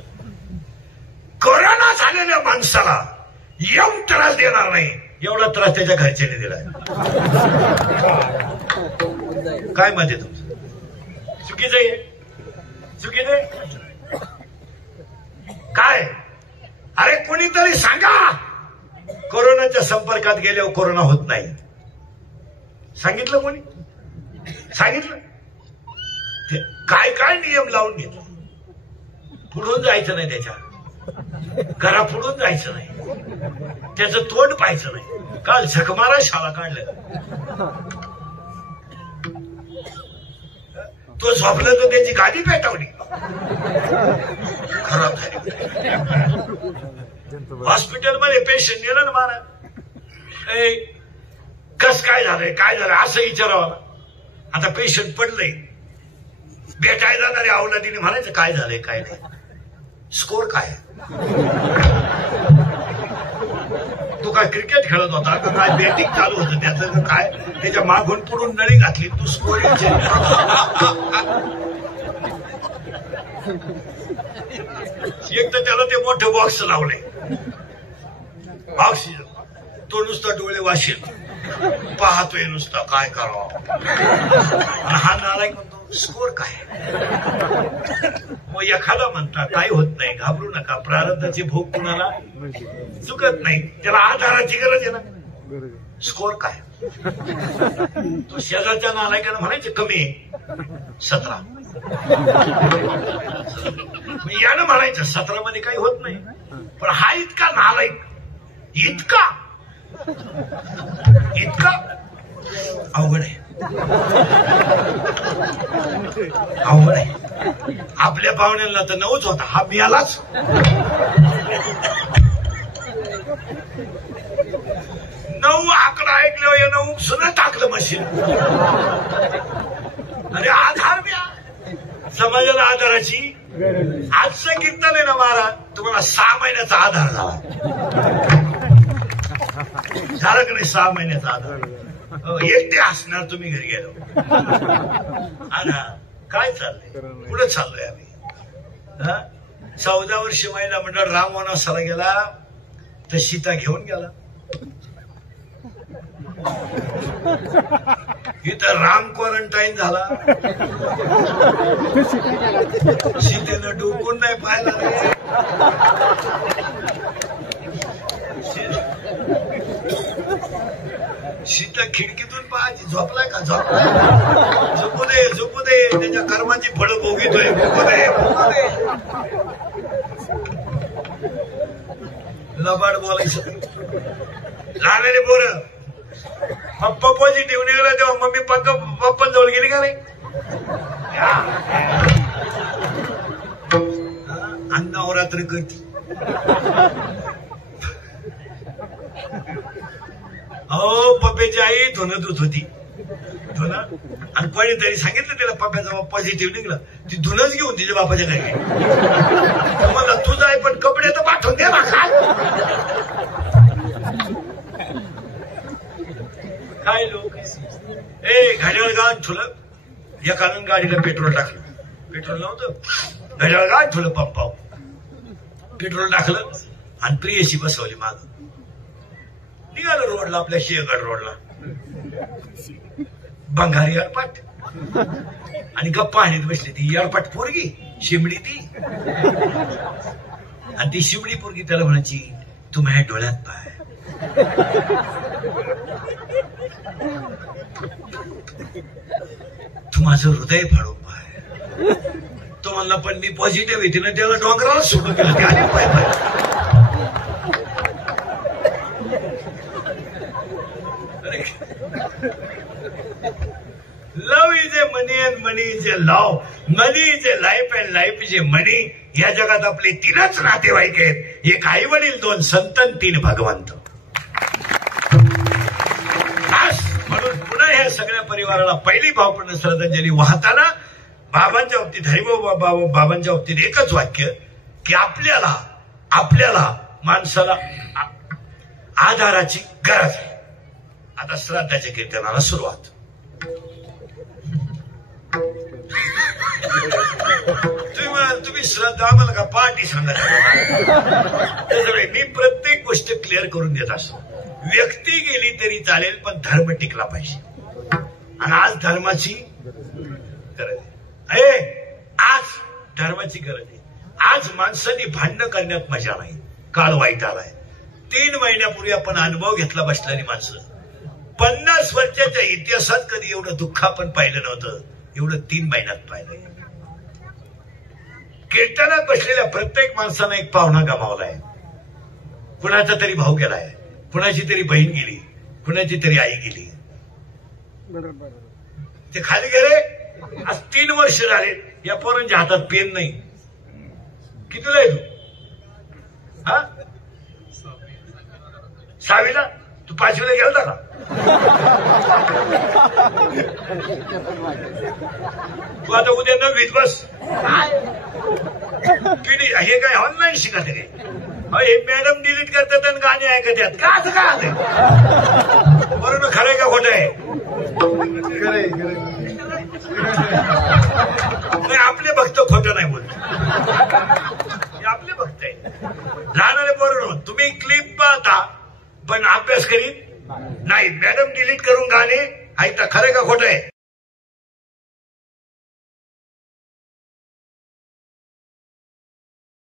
कोरोना झालेल्या माणसाला एवढा त्रास देणार नाही एवढा त्रास त्याच्या घरच्याने दिलाय. काय मत आहे तुमचं? चुकीचं आहे? चुकीचं काय? अरे कोणीतरी सांगा कोरोनाच्या संपर्कात गेल्यावर कोरोना होत नाही. सांगितलं कोणी? सांगितलं? काय काय नियम लावून घेतला? पुढून जायचं नाही, त्याच्या घरा पुढून जायचं नाही, त्याचं तोंड पाहायचं नाही. काल झकमारा शाळा काढल्या. तो झोपला तर त्याची गादी पेटवली. खराब झाली. हॉस्पिटलमध्ये पेशंट नेलं ना मारा. कस काय झालंय, काय झालं असं विचारावं. आता पेशंट पडलंय, भेटायला जाणारे अवलादीने म्हणायचं काय झालंय काय नाही, स्कोर काय. तू काय क्रिकेट खेळत होता का काय, बॅटिंग चालू होतं त्याचं काय, त्याच्या मागून पुढून नळी घातली तू स्कोर. एक तर त्याला ते मोठं बॉक्स लावले ऑक्सिजन, तो नुसता डोळे वाशील पाहतोय नुसता काय करावं. हा नालायक म्हणतो स्कोर काय. मग एखादा म्हणता काय होत नाही, घाबरू नका, प्रारब्धाची भोग कुणाला चुकत नाही, त्याला आधाराची गरज आहे ना. स्कोर काय. तो शेजारच्या नालायकानं म्हणायचं कमी आहे 17, यानं म्हणायचं 17 मध्ये काही होत नाही. पण हा इतका नालायक, इतका अवघड आहे, अवघड आहे. आपल्या पाहुण्यांना तर 9च होता, हा मिळालाच. नऊ आकडा ऐकल्यावर यानं उपसून टाकलं मशीन. अरे आधार द्या समाजाला, आधाराची. आजचं कीर्तन आहे ना महाराज, तुम्हाला 6 महिन्याचा आधार झाला. झालं का नाही 6 महिन्याचा आधार. एकटे असणार तुम्ही घरी गेलो. काय चाललंय, पुढे चाललोय आम्ही. 14 वर्ष महिला मंडळ राम वनवासाला गेला तर सीता घेऊन गेला. इथं राम क्वारंटाईन झाला, सीतेनं डोकून नाही पाहिलं. सीता खिडकीतून पाहायची, झोपलाय का, झोपलाय, झोपू दे झोपू दे, त्याच्या कर्माची फळं भोगितोय, भोगू दे भोगू दे. लबाड बोलायचं. लहानाने पोरं पप्पा पॉझिटिव्ह निघाला तेव्हा मम्मी पप्पा जवळ गेली का नाही. अन्नवरात्र करती. अहो पप्प्याची आई धुणं धुत होती, धुणं, आणि कोणीतरी सांगितलं तिला पप्प्याचा बाप पॉझिटिव्ह निघला, ती धुणंच घेऊन तिच्या बापाच्या घरी. तुम्हाला तुझा आहे पण कपडे तर पाठवून दे ना. काय लोक घड्याळ गाण ठुलं, एकानं गाडीला पेट्रोल टाकलं, पेट्रोल नव्हतं, घड्याळ गाण ठुलं पंपाव, पेट्रोल टाकलं आणि प्रियशी बसवली माग. निघालं रोडला, आपल्या सिंहगड रोडला. बंगारी अडपाट आणि गप्पा आणीत बसली ती अडपाट पोरगी, शिमडी ती. आणि ती शिमडी पोरगी त्याला म्हणायची तू माझ्या डोळ्यात पाय. तू माझं हृदय फाडून पाय. तो म्हणला पण मी पॉझिटिव्ह येते ना, त्याला डोंगराला सोडून गेलं, त्याने पाय पाय. Love is a money and money is a love, money is a life and life is a money. या जगात आपले 3च नातेवाईक आहेत, एक आई वडील, 2 संत, 3 भगवंत. म्हणून पुन्हा ह्या सगळ्या परिवाराला पहिली भावपूर्ण श्रद्धांजली वाहताना बाबांच्या बाबतीत, हरिभाऊ बाबांच्या बाबतीत एकच वाक्य की आपल्याला माणसाला आधाराची गरज आहे. आता श्राद्धाच्या कीर्तनाला सुरुवात. तुम्ही श्रद्धा आम्हाला का पार्टी सांगा. मी प्रत्येक गोष्ट क्लिअर करून देत असतो. व्यक्ती गेली तरी चालेल पण धर्म टिकला पाहिजे. आणि आज धर्माची गरज आहे. आज धर्माची गरज आहे. आज माणसांनी भांडणं करण्यात मजा नाही, काळ वाईट आलाय. 3 महिन्यापूर्वी आपण अनुभव घेतला बसलेली माणसं. 50 वर्षाच्या इतिहासात कधी एवढं दुःख आपण पाहिलं नव्हतं, एवढं 3 महिन्यात पाहिलं. कीर्तनात बसलेल्या प्रत्येक माणसानं एक पाहुणा गमावलाय. कुणाचा तरी भाऊ गेलाय, कुणाची तरी बहीण गेली, कुणाची तरी आई गेली. ते खाली गेले. आज 3 वर्ष झाले. या पोरांच्या हातात पेन नाही. कितीला आहे तू? 6वीला? तू 5वीला गेलता का? तू आता उद्या 9वीत बस. हे काय ऑनलाईन शिकत आहे? हे मॅडम डिलीट करतात आणि गाणे ऐकतात का? असं का आहे? बरोबर खरंय का खोटं आहे? आपले भक्त खोटं नाही बोलत. आपले भक्त लहान पोरं तुम्ही क्लिप पाहता पण अभ्यास करीत नाही. मॅडम डिलीट करून गाणे ऐकता. खरं का खोटं आहे?